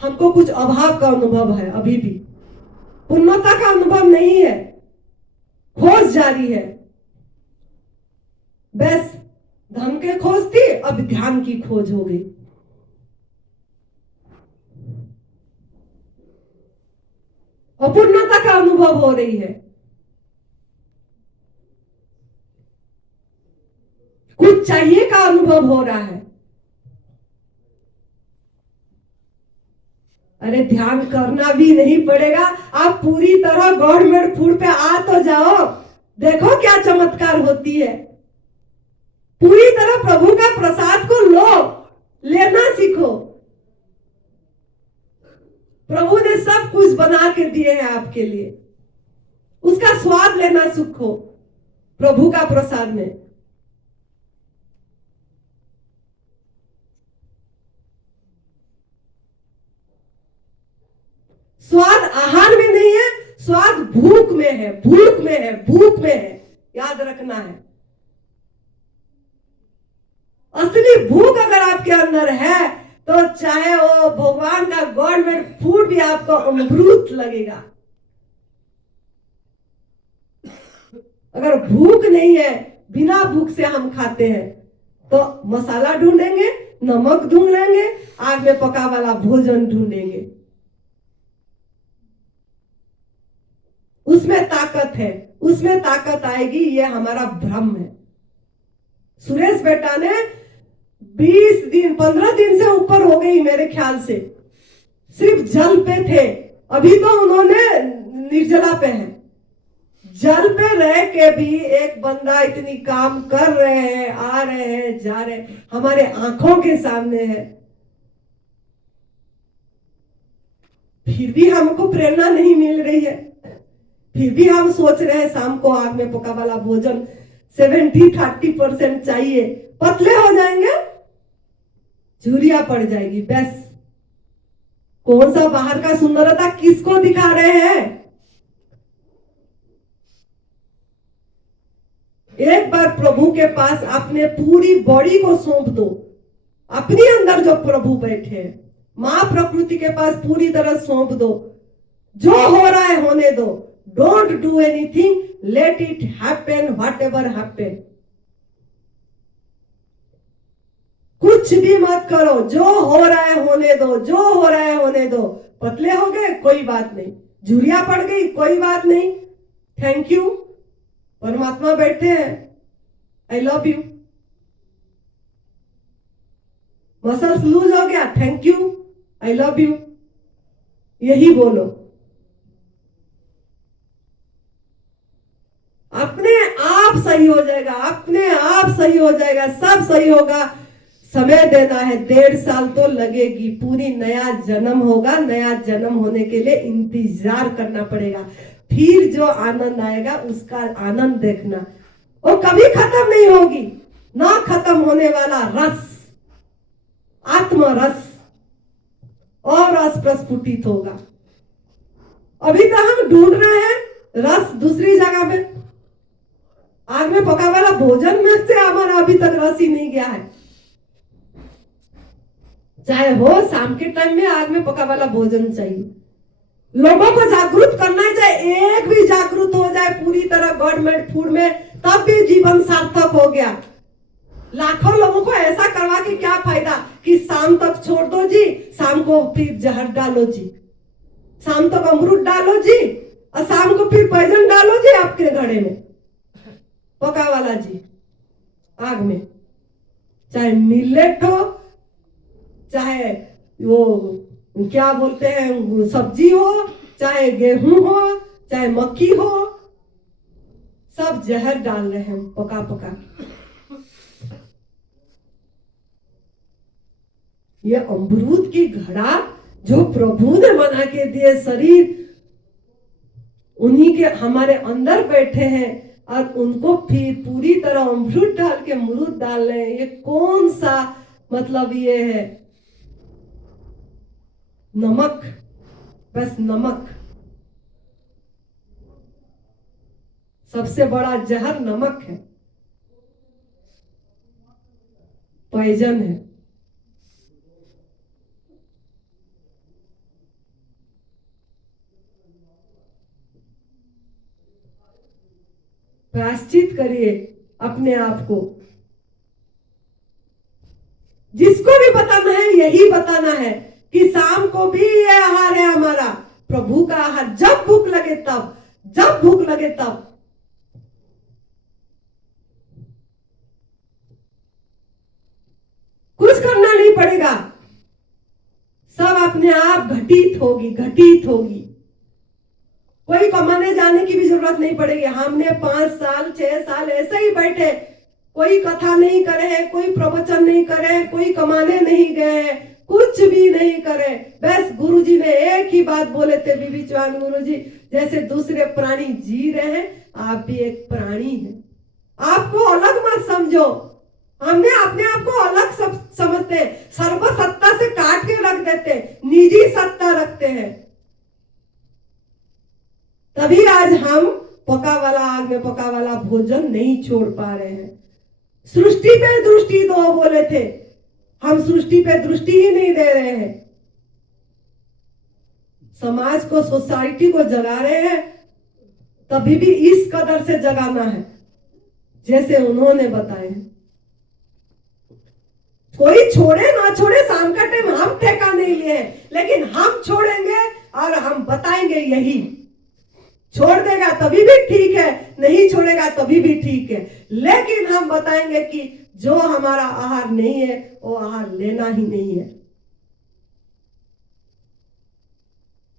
हमको कुछ अभाव का अनुभव है, अभी भी पूर्णता का अनुभव नहीं है, खोज जारी है। बस धन के खोज थी, अब ध्यान की खोज हो गई। अपूर्णता का अनुभव हो रही है। कुछ चाहिए का अनुभव हो रहा है। अरे ध्यान करना भी नहीं पड़ेगा, आप पूरी तरह गवर्नमेंट फूड पे आ तो जाओ, देखो क्या चमत्कार होती है। पूरी तरह प्रभु का प्रसाद को लो, लेना सीखो। प्रभु ने सब कुछ बना के दिए हैं आपके लिए, उसका स्वाद लेना सीखो प्रभु का प्रसाद में। स्वाद आहार में नहीं है, स्वाद भूख में है, भूख में है, भूख में है, याद रखना है। असली भूख अगर आपके अंदर है तो चाहे वो भगवान का गवर्नमेंट फूड भी आपको अमृत लगेगा। अगर भूख नहीं है, बिना भूख से हम खाते हैं, तो मसाला ढूंढेंगे, नमक ढूंढ लेंगे, आग में पका वाला भोजन ढूंढेंगे। उसमें ताकत है, उसमें ताकत आएगी, ये हमारा भ्रम है। सुरेश बेटा ने 20 दिन 15 दिन से ऊपर हो गई मेरे ख्याल से, सिर्फ जल पे थे। अभी तो उन्होंने निर्जला पे है। जल पे रह के भी एक बंदा इतनी काम कर रहे हैं, आ रहे हैं, जा रहे हैं, हमारे आंखों के सामने है, फिर भी हमको प्रेरणा नहीं मिल रही है। फिर भी हम सोच रहे हैं शाम को आग में पका वाला भोजन 70-30% चाहिए, पतले हो जाएंगे, झुर्रियां पड़ जाएगी। बस कौन सा बाहर का सुंदरता किसको दिखा रहे हैं? एक बार प्रभु के पास अपने पूरी बॉडी को सौंप दो। अपने अंदर जो प्रभु बैठे हैं, मां प्रकृति के पास पूरी तरह सौंप दो। जो हो रहा है होने दो। Don't do anything, let it happen, what ever happen. कुछ भी मत करो, जो हो रहा है होने दो, जो हो रहा है होने दो। पतले हो गए कोई बात नहीं, झुर्रियां पड़ गई कोई बात नहीं, थैंक यू, परमात्मा बैठे हैं, I love you. Muscles loose हो गया, thank you, I love you, यही बोलो। अपने आप सही हो जाएगा, अपने आप सही हो जाएगा, सब सही होगा। समय देना है, 1.5 साल तो लगेगी, पूरी नया जन्म होगा। नया जन्म होने के लिए इंतजार करना पड़ेगा, फिर जो आनंद आएगा उसका आनंद देखना, वो कभी खत्म नहीं होगी। ना खत्म होने वाला रस, आत्म रस और रस प्रस्फुटित होगा। अभी तो हम ढूंढ रहे हैं रस दूसरी जगह में। आग में पका वाला भोजन में से हमारा अभी तक रस ही नहीं गया है। चाहे हो शाम के टाइम में आग में पका वाला भोजन चाहिए। लोगों को जागरूक करना चाहिए। एक भी जागरूक हो जाए पूरी तरह गवर्नमेंट फूड में, तब भी जीवन सार्थक हो गया। लाखों लोगों को ऐसा करवा के क्या फायदा कि शाम तक छोड़ दो जी, शाम को फिर जहर डालो जी, शाम तक अमरूद डालो जी, और शाम को फिर पॉइजन डालो जी आपके घड़े में, पका वाला जी आग में। चाहे मिलेट हो, चाहे वो क्या बोलते हैं सब्जी हो, चाहे गेहूं हो, चाहे मक्की हो, सब जहर डाल रहे हैं पका पका। ये अमरूद की घड़ा जो प्रभु ने बना के दिए शरीर, उन्हीं के हमारे अंदर बैठे हैं और उनको फिर पूरी तरह अमरूद डाल के अमरूद डाल रहे हैं। ये कौन सा मतलब ये है? नमक, बस नमक। सबसे बड़ा जहर नमक है, पॉइजन है। प्रायश्चित करिए अपने आप को। जिसको भी बताना है यही बताना है कि शाम को भी ये आहार है हमारा, प्रभु का आहार। जब भूख लगे तब, जब भूख लगे तब। कुछ करना नहीं पड़ेगा, सब अपने आप घटित होगी, घटित होगी। कोई कमाने जाने की भी जरूरत नहीं पड़ेगी। हमने 5 साल 6 साल ऐसे ही बैठे, कोई कथा नहीं करे हैं, कोई प्रवचन नहीं करे हैं, कोई कमाने नहीं गए हैं, कुछ भी नहीं करे। बस गुरुजी ने एक ही बात बोले थे, बीबी चौहान गुरुजी, जैसे दूसरे प्राणी जी रहे हैं आप भी एक प्राणी हैं, आपको अलग मत समझो। हमने अपने आप को अलग समझते, सर्वसत्ता से काट के रख देते, निजी सत्ता रखते हैं। तभी आज हम पका वाला, आग में पका वाला भोजन नहीं छोड़ पा रहे हैं। सृष्टि पे दृष्टि दो बोले थे, हम सृष्टि पे दृष्टि ही नहीं दे रहे हैं, समाज को, सोसाइटी को जगा रहे हैं, तभी भी इस कदर से जगाना है जैसे उन्होंने बताए। कोई छोड़े ना छोड़े, शाम का टाइम हम ठेका नहीं लिए, लेकिन हम छोड़ेंगे और हम बताएंगे यही। छोड़ देगा तभी भी ठीक है, नहीं छोड़ेगा तभी भी ठीक है, लेकिन हम बताएंगे कि जो हमारा आहार नहीं है वो आहार लेना ही नहीं है।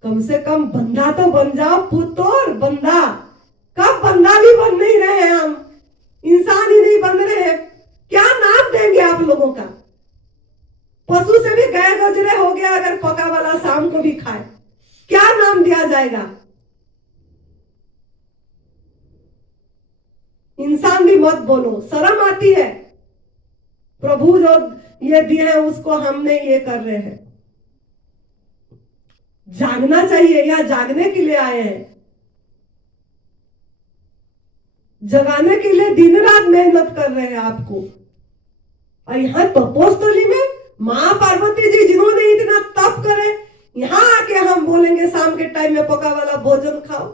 कम से कम बंदा तो बन जाओ, पुत्र बंदा। कब बंदा भी बन नहीं रहे, हम इंसान ही नहीं बन रहे हैं। क्या नाम देंगे आप लोगों का? पशु से भी गाय गजरे हो गया अगर पका वाला शाम को भी खाए, क्या नाम दिया जाएगा? इंसान भी मत बोलो, शर्म आती है। प्रभु जो ये दिए हैं उसको हमने ये कर रहे हैं। जागना चाहिए, या जागने के लिए आए हैं, जगाने के लिए दिन रात मेहनत कर रहे हैं आपको। और यहाँ तपोस्थली में माँ पार्वती जी जिन्होंने इतना तप करे, यहाँ आके हम बोलेंगे शाम के टाइम में पका वाला भोजन खाओ।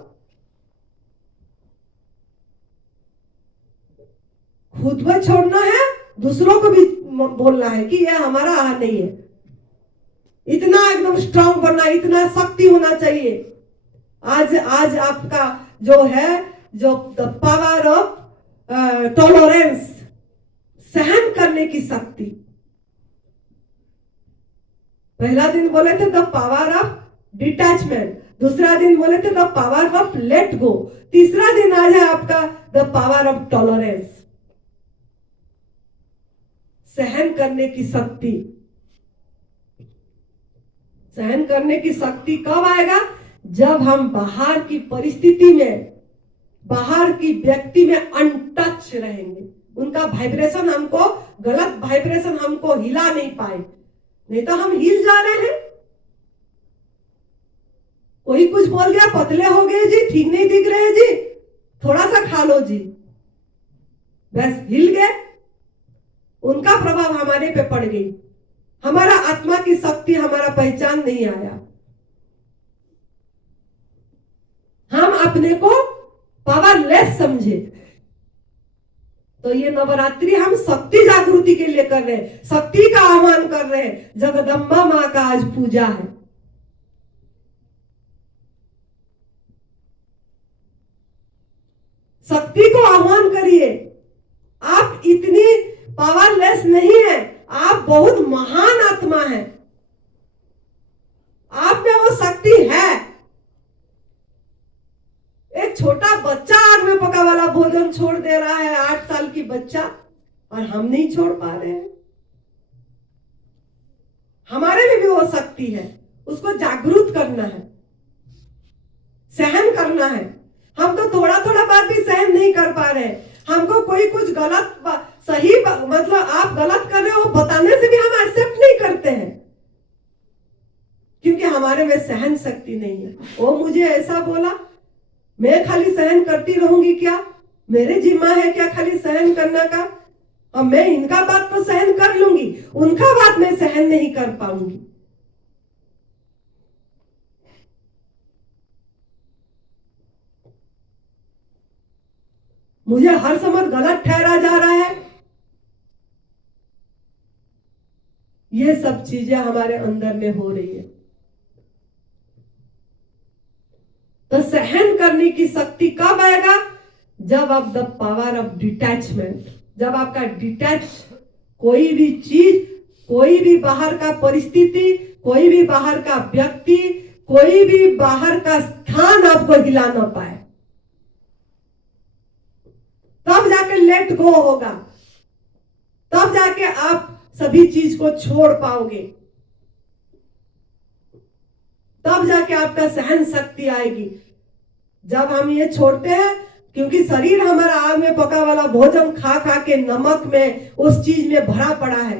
खुद को छोड़ना है, दूसरों को भी बोलना है कि यह हमारा आहार नहीं है। इतना एकदम स्ट्रांग बनना, इतना शक्ति होना चाहिए। आज आपका जो है, जो द पावर ऑफ टॉलरेंस, सहन करने की शक्ति। पहला दिन बोले थे द पावर ऑफ डिटैचमेंट, दूसरा दिन बोले थे the power of let go, तीसरा दिन आज है आपका द पावर ऑफ टॉलरेंस, सहन करने की शक्ति। सहन करने की शक्ति कब आएगा? जब हम बाहर की परिस्थिति में, बाहर की व्यक्ति में अनटच रहेंगे। उनका वाइब्रेशन हमको, गलत वाइब्रेशन हमको हिला नहीं पाए, नहीं तो हम हिल जा रहे हैं। कोई कुछ बोल गया, पतले हो गए जी, ठीक नहीं दिख रहे जी, थोड़ा सा खा लो जी, बस हिल गए। उनका प्रभाव हमारे पे पड़ गई, हमारा आत्मा की शक्ति, हमारा पहचान नहीं आया। हम अपने को पावरलेस समझे। तो ये नवरात्रि हम शक्ति जागृति के लिए कर रहे हैं, शक्ति का आह्वान कर रहे हैं। जगदम्बा माँ का आज पूजा है। शक्ति को आह्वान करिए। आप इतनी पावरलेस नहीं है, आप बहुत महान आत्मा है, आप में वो शक्ति है। एक छोटा बच्चा आग में पका वाला भोजन छोड़ दे रहा है, 8 साल की बच्चा, और हम नहीं छोड़ पा रहे हैं। हमारे में भी वो शक्ति है, उसको जागरूक करना है, सहन करना है। हम तो थोड़ा थोड़ा बात भी सहन नहीं कर पा रहे हैं। हमको कोई कुछ गलत, सही मतलब आप गलत कर रहे हो बताने से भी हम एक्सेप्ट नहीं करते हैं, क्योंकि हमारे में सहन शक्ति नहीं है। वो मुझे ऐसा बोला, मैं खाली सहन करती रहूंगी क्या? मेरे जिम्मा है क्या खाली सहन करने का? और मैं इनका बात तो सहन कर लूंगी, उनका बात मैं सहन नहीं कर पाऊंगी। मुझे हर समय गलत ठहरा जा रहा है। ये सब चीजें हमारे अंदर में हो रही है। तो सहन करने की शक्ति कब आएगा? जब आप द पावर ऑफ डिटैचमेंट, जब आपका डिटैच, कोई भी चीज, कोई भी बाहर का परिस्थिति, कोई भी बाहर का व्यक्ति, कोई भी बाहर का स्थान आपको हिला ना पाए, तब जाके लेट गो होगा, तब जाके आप सभी चीज को छोड़ पाओगे, तब जाके आपका सहन शक्ति आएगी। जब हम ये छोड़ते हैं, क्योंकि शरीर हमारा आग में पका वाला भोजन खा खा के नमक में, उस चीज में भरा पड़ा है।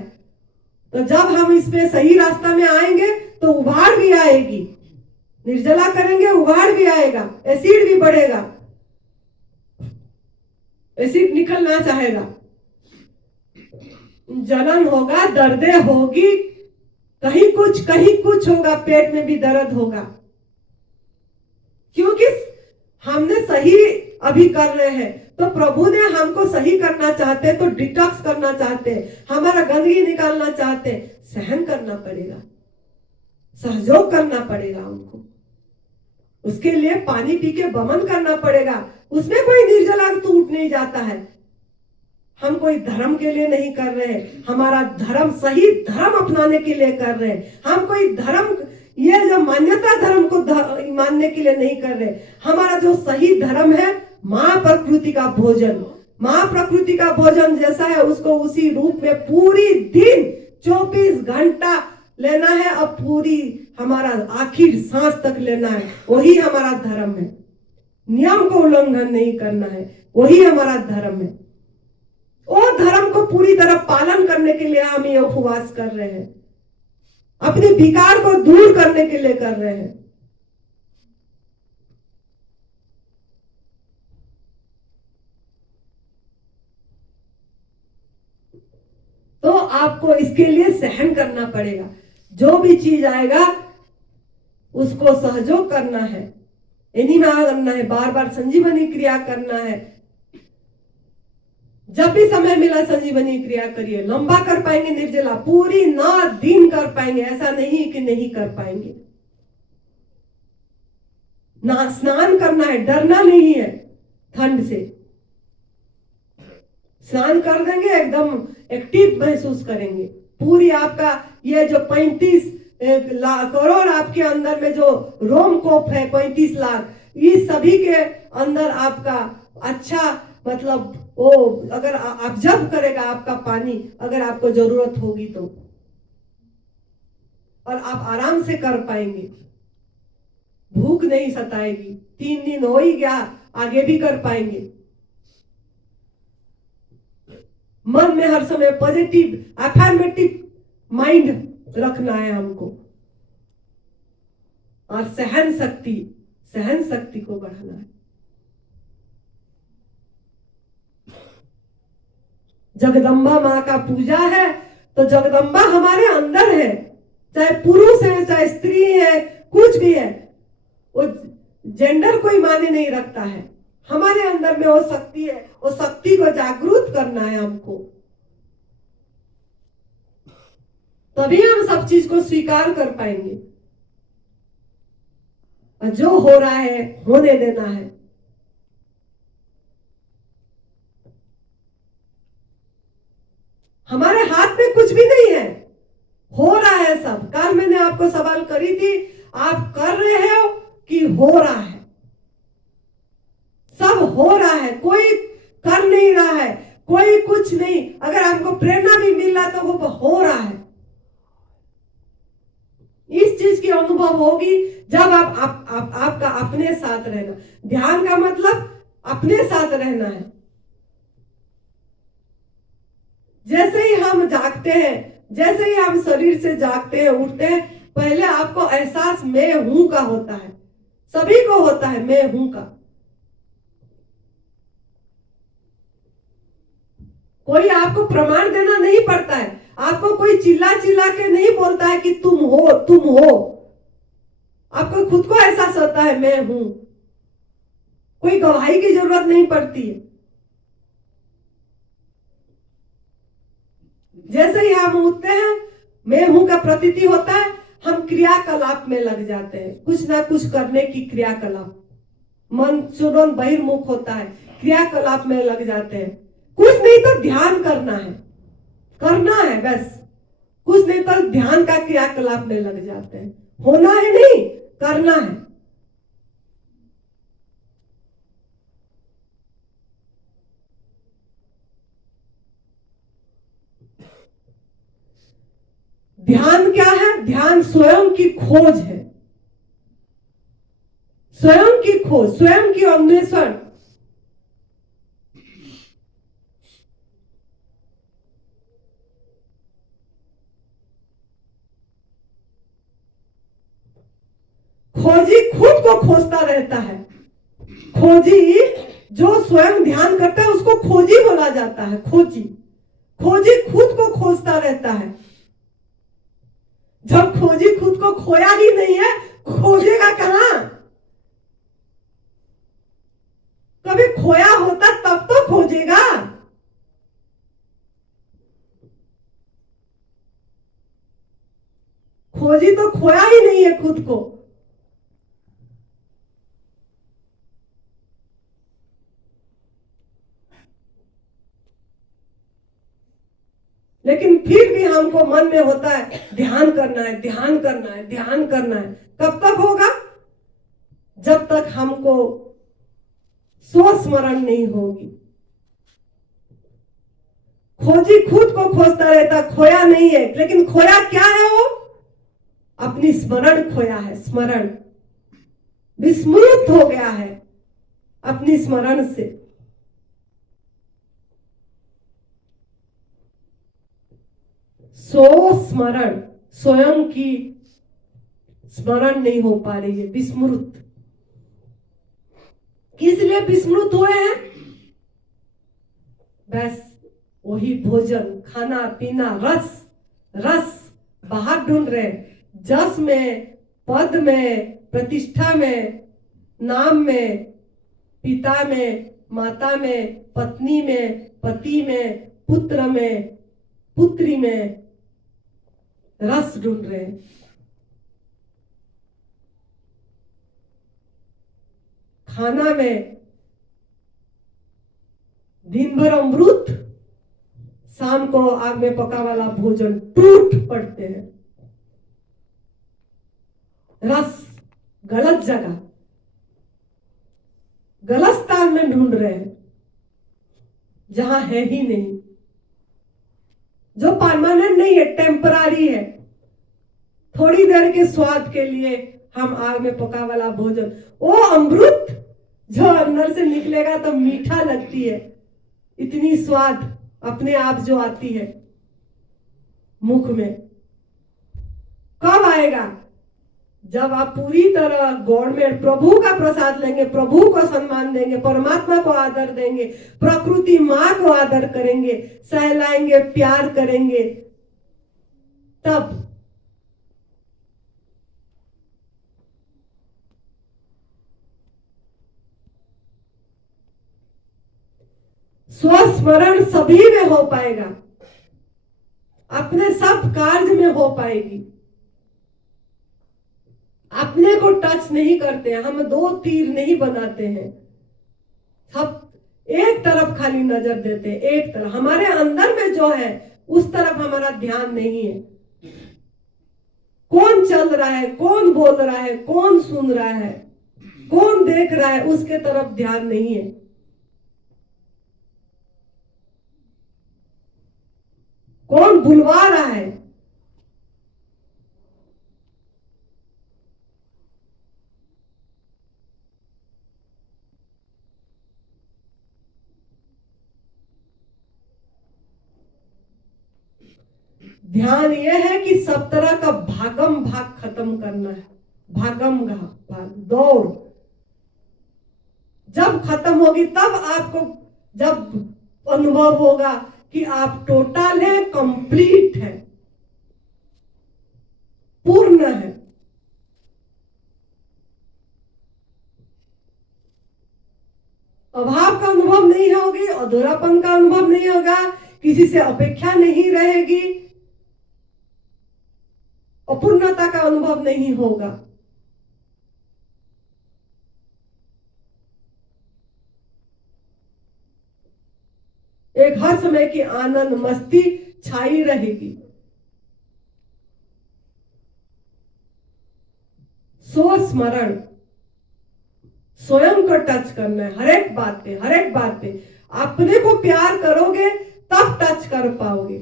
तो जब हम इसमें सही रास्ता में आएंगे तो उभार भी आएगी, निर्जला करेंगे उभार भी आएगा, एसिड भी बढ़ेगा, एसिड निकलना चाहेगा। जलन होगा, दर्दें होगी, कहीं कुछ होगा, पेट में भी दर्द होगा, क्योंकि हमने सही अभी कर रहे हैं। तो प्रभु ने हमको सही करना चाहते, तो डिटॉक्स करना चाहते, हमारा गंदगी निकालना चाहते, सहन करना पड़ेगा, सहयोग करना पड़ेगा हमको। उसके लिए पानी पी के बमन करना पड़ेगा। उसमें कोई निर्जला टूट नहीं जाता है। हम कोई धर्म के लिए नहीं कर रहे हैं, हमारा धर्म सही धर्म अपनाने के लिए कर रहे हैं। हम कोई धर्म, ये जो मान्यता धर्म को मानने के लिए नहीं कर रहे। हमारा जो सही धर्म है, माँ प्रकृति का भोजन, माँ प्रकृति का भोजन जैसा है उसको उसी रूप में पूरी दिन 24 घंटा लेना है और पूरी हमारा आखिर सांस तक लेना है। वही हमारा धर्म है। नियम को उल्लंघन नहीं करना है, वही हमारा धर्म है। वो धर्म को पूरी तरह पालन करने के लिए हम ये उपवास कर रहे हैं, अपने विकार को दूर करने के लिए कर रहे हैं। तो आपको इसके लिए सहन करना पड़ेगा। जो भी चीज आएगा उसको सहयोग करना है, एनिमा करना है, बार बार संजीवनी क्रिया करना है। जब भी समय मिला संजीवनी क्रिया करिए। लंबा कर पाएंगे निर्जला, पूरी 9 दिन कर पाएंगे, ऐसा नहीं कि नहीं कर पाएंगे। ना स्नान करना है, डरना नहीं है ठंड से। स्नान कर देंगे, एकदम एक्टिव महसूस करेंगे। पूरी आपका ये जो 35 करोड़ आपके अंदर में जो रोमकोप है, 35 लाख, इस सभी के अंदर आपका अच्छा मतलब वो अगर ऑब्जर्व करेगा आपका पानी, अगर आपको जरूरत होगी तो, और आप आराम से कर पाएंगे। भूख नहीं सताएगी। 3 दिन हो ही गया, आगे भी कर पाएंगे। मन में हर समय पॉजिटिव अफर्मेटिव माइंड रखना है हमको, और सहन शक्ति को बढ़ाना है। जगदम्बा माँ का पूजा है तो जगदम्बा हमारे अंदर है, चाहे पुरुष है चाहे स्त्री है, कुछ भी है, वो जेंडर कोई माने नहीं रखता है। हमारे अंदर में वो शक्ति है, वो शक्ति को जागरूक करना है हमको, तभी हम सब चीज को स्वीकार कर पाएंगे। और जो हो रहा है होने देना है। हमारे हाथ में कुछ भी नहीं है, हो रहा है सब। कल मैंने आपको सवाल करी थी, आप कर रहे हो कि हो रहा है? सब हो रहा है, कोई कर नहीं रहा है, कोई कुछ नहीं। अगर हमको प्रेरणा भी मिल रहा तो वो हो रहा है। इस चीज की अनुभव होगी जब आपका अपने साथ रहना। ध्यान का मतलब अपने साथ रहना है। जैसे ही हम जागते हैं, जैसे ही हम शरीर से जागते हैं, उठते हैं, पहले आपको एहसास मैं हूं का होता है। सभी को होता है मैं हूं का। कोई आपको प्रमाण देना नहीं पड़ता है, आपको कोई चिल्ला चिल्ला के नहीं बोलता है कि तुम हो तुम हो। आपको खुद को एहसास होता है मैं हूं। कोई गवाही की जरूरत नहीं पड़ती है। जैसे ही हम उठते हैं, मैं हूं का प्रतीति होता है, हम क्रियाकलाप में लग जाते हैं, कुछ ना कुछ करने की क्रियाकलाप। मन तुरंत बहिर्मुख होता है, क्रियाकलाप में लग जाते हैं। कुछ नहीं तो ध्यान करना है बस। कुछ नहीं तो ध्यान का क्रियाकलाप में लग जाते हैं। होना है नहीं, करना है। ध्यान क्या है? ध्यान स्वयं की खोज है, स्वयं की खोज, स्वयं की अन्वेषण। खोजी खुद को खोजता रहता है। खोजी जो स्वयं ध्यान करता है उसको खोजी बोला जाता है। खोजी खोजी खुद को खोजता रहता है। जब खोजी खुद को खोया ही नहीं है, खोजेगा कहां? कभी खोया होता तब तो खोजेगा। खोजी तो खोया ही नहीं है खुद को। लेकिन फिर भी हमको मन में होता है ध्यान करना है, ध्यान करना है, ध्यान करना है। कब तक होगा? जब तक हमको स्वस्मरण नहीं होगी। खोजी खुद को खोजता रहता, खोया नहीं है। लेकिन खोया क्या है? वो अपनी स्मरण खोया है। स्मरण विस्मृत हो गया है अपनी स्मरण से। स्मरण, स्वयं की स्मरण नहीं हो पा रही है, विस्मृत। किस लिए विस्मृत हुए हैं? बस वही भोजन, खाना पीना, रस रस बाहर ढूंढ रहे। जस में, पद में, प्रतिष्ठा में, नाम में, पिता में, माता में, पत्नी में, पति में, पुत्र में, पुत्री में रस ढूंढ रहे। खाना में दिन भर अमृत, शाम को आग में पका वाला भोजन टूट पड़ते हैं। रस गलत जगह, गलत स्थान में ढूंढ रहे हैं, जहां है ही नहीं, जो परमानेंट नहीं है, टेम्परारी है। थोड़ी देर के स्वाद के लिए हम आग में पका वाला भोजन, वो अमृत जो अंदर से निकलेगा तो मीठा लगती है, इतनी स्वाद अपने आप जो आती है मुख में, कब आएगा? जब आप पूरी तरह गवर्नमेंट प्रभु का प्रसाद लेंगे, प्रभु को सम्मान देंगे, परमात्मा को आदर देंगे, प्रकृति माँ को आदर करेंगे, सहलाएंगे, प्यार करेंगे, तब स्वस्मरण सभी में हो पाएगा, अपने सब कार्य में हो पाएगी। अपने को टच नहीं करते हैं, हम दो तीर नहीं बनाते हैं, सब एक तरफ खाली नजर देते हैं, एक तरफ। हमारे अंदर में जो है उस तरफ हमारा ध्यान नहीं है। कौन चल रहा है, कौन बोल रहा है, कौन सुन रहा है, कौन देख रहा है, उसके तरफ ध्यान नहीं है। कौन बुलवा रहा है, ध्यान यह है कि सब तरह का भागम भाग खत्म करना है। भागम भाग दौड़ जब खत्म होगी, तब आपको जब अनुभव होगा कि आप टोटल है, कंप्लीट है, पूर्ण है। अभाव का अनुभव नहीं होगी, अधूरापन का अनुभव नहीं होगा, किसी से अपेक्षा नहीं रहेगी, अपूर्णता का अनुभव नहीं होगा। एक हर समय की आनंद मस्ती छाई रहेगी। स्मरण, स्वयं को टच करना है, हर एक बात पे, हर एक बात पे। अपने को प्यार करोगे तब टच कर पाओगे।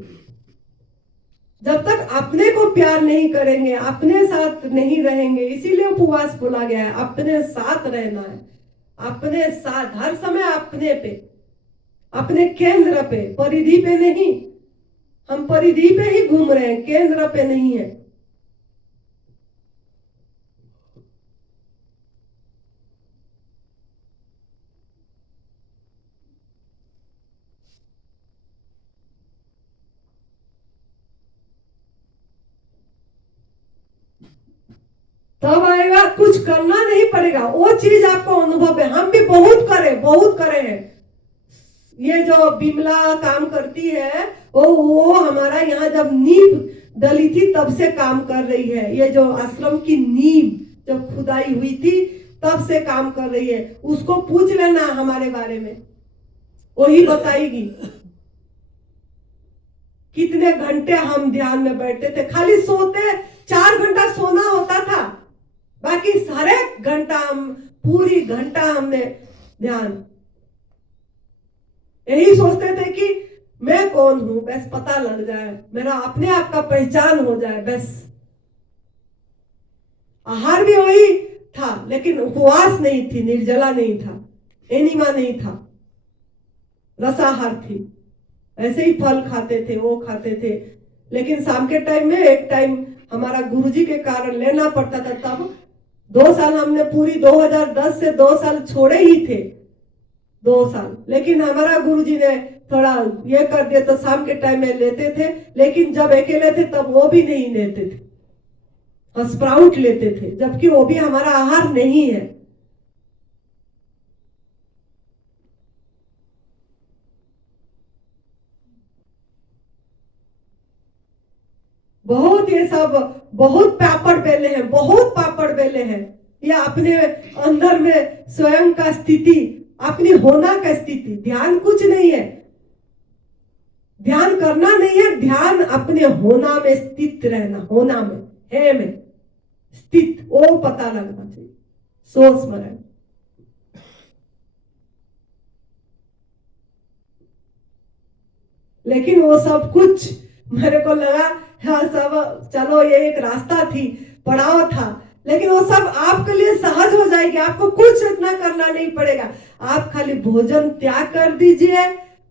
जब तक अपने को प्यार नहीं करेंगे, अपने साथ नहीं रहेंगे, इसीलिए उपवास बोला गया है, अपने साथ रहना है, अपने साथ हर समय, अपने पे, अपने केंद्र पे, परिधि पे नहीं। हम परिधि पे ही घूम रहे हैं, केंद्र पे नहीं है। कुछ करना नहीं पड़ेगा, वो चीज आपको अनुभव है। हम भी बहुत करे हैं। ये जो बिमला काम करती है वो हमारा यहाँ जब नींव डली थी तब से काम कर रही है। ये जो आश्रम की नींव जब खुदाई हुई थी तब से काम कर रही है। उसको पूछ लेना हमारे बारे में, वही बताएगी। कितने घंटे हम ध्यान में बैठते थे, खाली सोते 4 घंटा सोना होता था, बाकी सारे घंटा हम पूरी घंटा हमने ध्यान। यही सोचते थे कि मैं कौन हूं, बस पता लग जाए, मेरा अपने आप का पहचान हो जाए बस। आहार भी वही था, लेकिन उपवास नहीं थी, निर्जला नहीं था, एनिमा नहीं था, रसाहार थी। ऐसे ही फल खाते थे, वो खाते थे। लेकिन शाम के टाइम में एक टाइम हमारा गुरुजी के कारण लेना पड़ता था। तब 2 साल हमने पूरी 2010 से 2 साल छोड़े ही थे, 2 साल। लेकिन हमारा गुरुजी ने थोड़ा ये कर दिया तो शाम के टाइम में लेते थे। लेकिन जब अकेले थे तब वो भी नहीं लेते थे, स्प्राउट लेते थे, जबकि वो भी हमारा आहार नहीं है। बहुत ये सब बहुत पापड़ बेले हैं, बहुत पापड़ बेले हैं। ये अपने अंदर में स्वयं का स्थिति, अपनी होना का स्थिति, ध्यान कुछ नहीं है, ध्यान करना नहीं है, ध्यान अपने होना में स्थित रहना, होना में है में स्थित, वो पता लगना चाहिए। सो स्मरण। लेकिन वो सब कुछ मेरे को लगा हाँ सब चलो ये एक रास्ता थी, पड़ाव था, लेकिन वो सब आपके लिए सहज हो जाएगी। आपको कुछ इतना करना नहीं पड़ेगा। आप खाली भोजन त्याग कर दीजिए,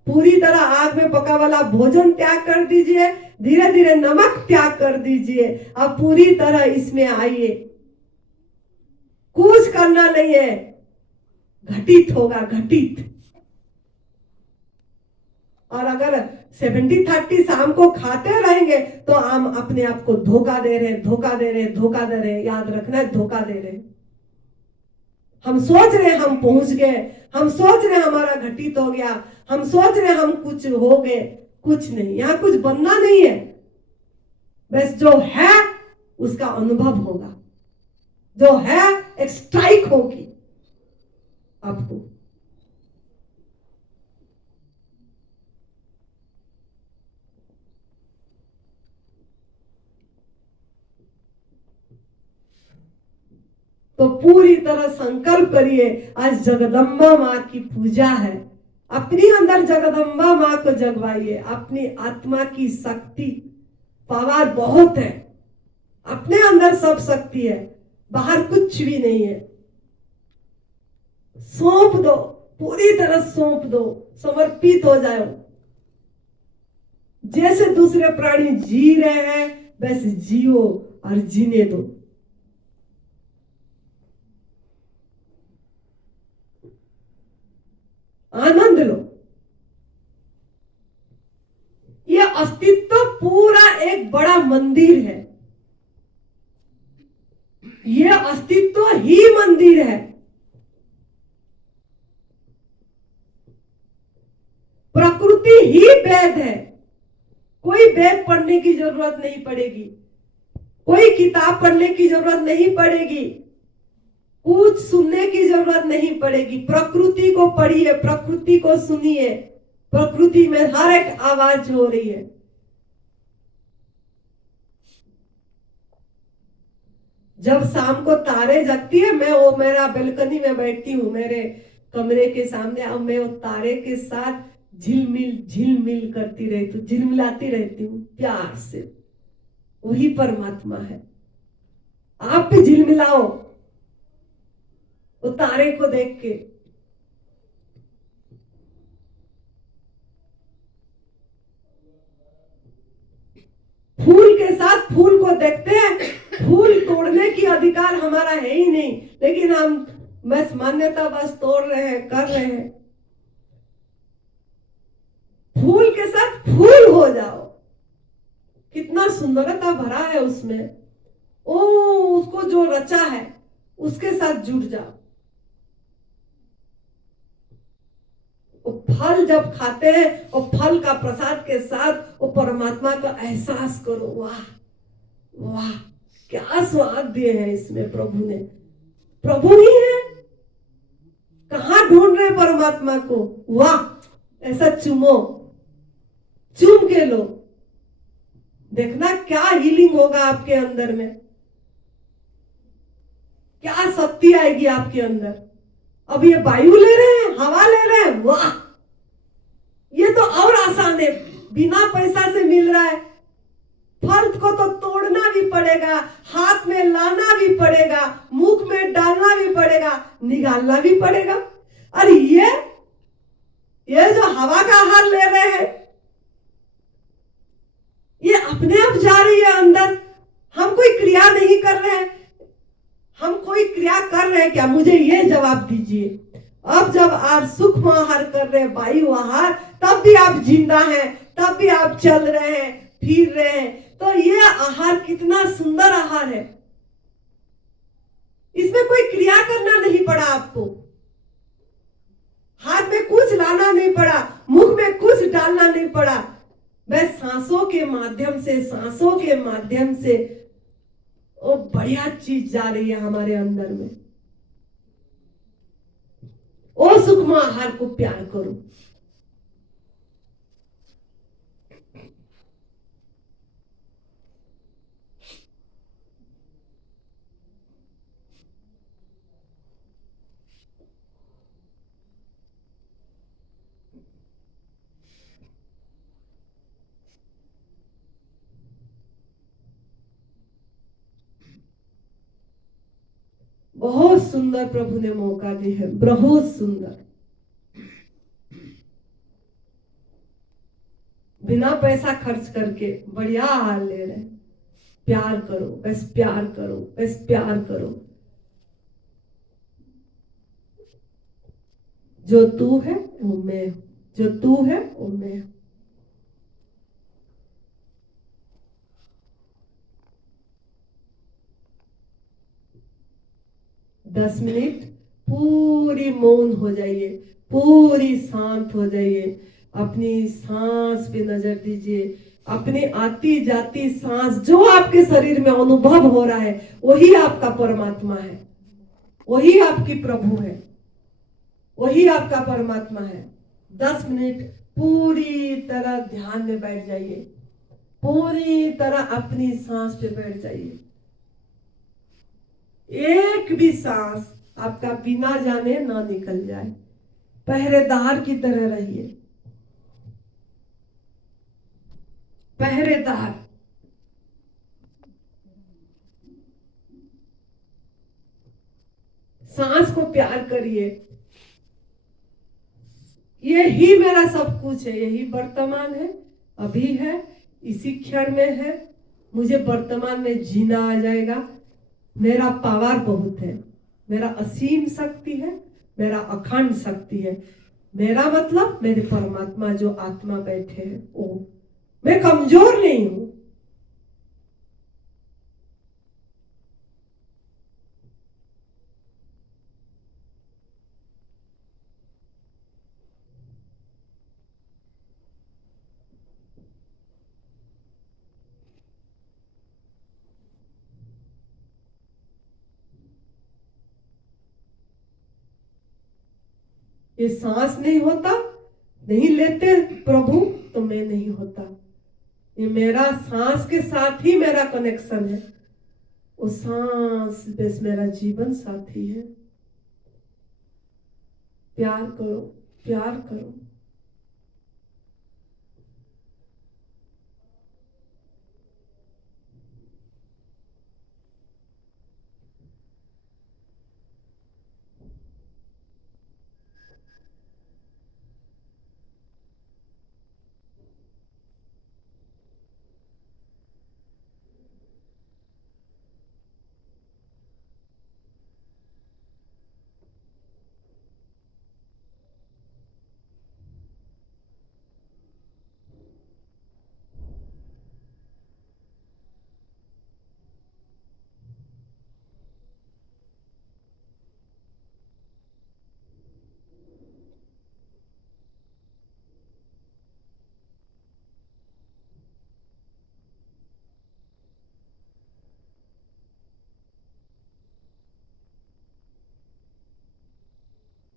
पूरी तरह आग में पका वाला भोजन त्याग कर दीजिए, धीरे धीरे नमक त्याग कर दीजिए। आप पूरी तरह इसमें आइए, कुछ करना नहीं है, घटित होगा, घटित। और अगर 70-30 शाम को खाते रहेंगे तो हम अपने आप को धोखा दे रहे हैं, धोखा दे रहे हैं, धोखा दे रहे हैं। याद रखना है, धोखा दे रहे हैं। हम सोच रहे हम पहुंच गए, हम सोच रहे हमारा घटित हो गया, हम सोच रहे हम कुछ हो गए। कुछ नहीं, यहां कुछ बनना नहीं है, बस जो है उसका अनुभव होगा, जो है एक स्ट्राइक होगी आपको। तो पूरी तरह संकल्प करिए, आज जगदम्बा माँ की पूजा है। अपनी अंदर जगदम्बा माँ को जगवाइए। अपनी आत्मा की शक्ति, पावर बहुत है, अपने अंदर सब शक्ति है, बाहर कुछ भी नहीं है। सौंप दो, पूरी तरह सौंप दो, समर्पित हो जाओ। जैसे दूसरे प्राणी जी रहे हैं वैसे जियो और जीने दो। आनंद लो। यह अस्तित्व पूरा एक बड़ा मंदिर है, यह अस्तित्व ही मंदिर है। प्रकृति ही वेद है। कोई वेद पढ़ने की जरूरत नहीं पड़ेगी, कोई किताब पढ़ने की जरूरत नहीं पड़ेगी, कुछ सुनने की जरूरत नहीं पड़ेगी। प्रकृति को पढ़िए, प्रकृति को सुनिए। प्रकृति में हर एक आवाज हो रही है। जब शाम को तारे जगती है, मैं वो मेरा बालकनी में बैठती हूँ मेरे कमरे के सामने, अब मैं वो तारे के साथ झिलमिल झिलमिल करती रहती हूँ, झिलमिलाती रहती हूँ प्यार से। वही परमात्मा है। आप भी झिलमिलाओ वो तारे को देख के। फूल के साथ फूल को देखते हैं, फूल तोड़ने की अधिकार हमारा है ही नहीं, लेकिन हम बस मान्यता बस तोड़ रहे हैं, कर रहे हैं। फूल के साथ फूल हो जाओ, कितना सुंदरता भरा है उसमें। ओ उसको जो रचा है उसके साथ जुट जाओ। वो फल जब खाते हैं और फल का प्रसाद के साथ वो परमात्मा का एहसास करो। वाह वाह, क्या स्वाद दिए हैं इसमें प्रभु ने। प्रभु ही है, कहां ढूंढ रहे परमात्मा को। वाह, ऐसा चुमो, चूम के लो, देखना क्या हीलिंग होगा आपके अंदर में, क्या शक्ति आएगी आपके अंदर। अब ये वायु ले रहे हैं, हवा ले रहे हैं, वाह, ये तो और आसान है, बिना पैसा से मिल रहा है। फल को तो तोड़ना भी पड़ेगा, हाथ में लाना भी पड़ेगा, मुख में डालना भी पड़ेगा, निकालना भी पड़ेगा। और ये जो हवा का आहार ले रहे हैं, ये अपने आप जा रही है अंदर। हम कोई क्रिया नहीं कर रहे हैं। हम कोई क्रिया कर रहे हैं क्या, मुझे ये जवाब दीजिए। अब जब आप सूक्ष्म आहार कर रहे हैं, वायु आहार, तब भी आप जिंदा हैं, तब भी आप चल रहे हैं, फिर रहे हैं। तो ये आहार कितना सुंदर आहार है। इसमें कोई क्रिया करना नहीं पड़ा आपको, हाथ में कुछ लाना नहीं पड़ा, मुख में कुछ डालना नहीं पड़ा। बस सांसों के माध्यम से, सांसों के माध्यम से वो बढ़िया चीज जा रही है हमारे अंदर में। ओ सूक्ष्म आहार को प्यार करो। बहुत सुंदर प्रभु ने मौका दी है, बहुत सुंदर। बिना पैसा खर्च करके बढ़िया आहार ले रहे हैं। प्यार करो, बस प्यार करो, बस प्यार करो। जो तू है वो मैं हूं, जो तू है वो मैं हूं। 10 मिनट पूरी मौन हो जाइए, पूरी शांत हो जाइए, अपनी सांस पे नजर दीजिए। अपनी आती जाती सांस जो आपके शरीर में अनुभव हो रहा है, वही आपका परमात्मा है, वही आपकी प्रभु है, वही आपका परमात्मा है। 10 मिनट पूरी तरह ध्यान में बैठ जाइए, पूरी तरह अपनी सांस पे बैठ जाइए। एक भी सांस आपका बिना जाने ना निकल जाए। पहरेदार की तरह रहिए, पहरेदार। सांस को प्यार करिए। यही मेरा सब कुछ है, यही वर्तमान है, अभी है, इसी क्षण में है। मुझे वर्तमान में जीना आ जाएगा। मेरा पावर बहुत है, मेरा असीम शक्ति है, मेरा अखंड शक्ति है। मेरा मतलब मेरे परमात्मा जो आत्मा बैठे हैं वो। मैं कमजोर नहीं हूं। ये सांस नहीं होता, नहीं लेते प्रभु, तो मैं नहीं होता। ये मेरा सांस के साथ ही मेरा कनेक्शन है। वो सांस बस मेरा जीवन साथी है। प्यार करो, प्यार करो।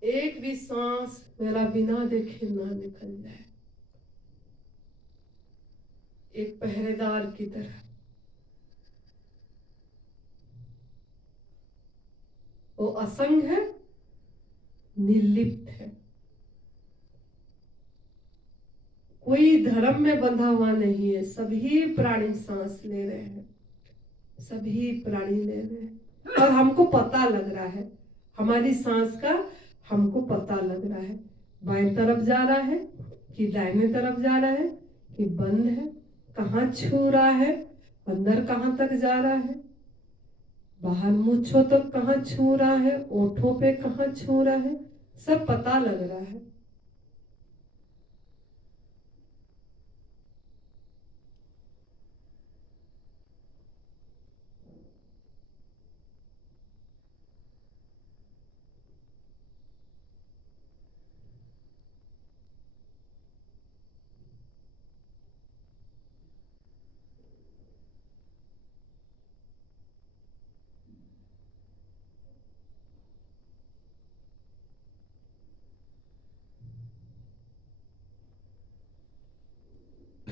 एक भी सांस मेरा बिना देखे ना निकल जाए, एक पहरेदार की तरह। वो असंग है, निर्लिप्त है, कोई धर्म में बंधा हुआ नहीं है। सभी प्राणी सांस ले रहे हैं, सभी प्राणी ले रहे हैं, और हमको पता लग रहा है, हमारी सांस का हमको पता लग रहा है। बाएं तरफ जा रहा है कि दाहिने तरफ जा रहा है कि बंद है, कहाँ छू रहा है, अंदर कहाँ तक जा रहा है, बाहर मूंछों तक कहाँ छू रहा है, ओठों पे कहाँ छू रहा है, सब पता लग रहा है।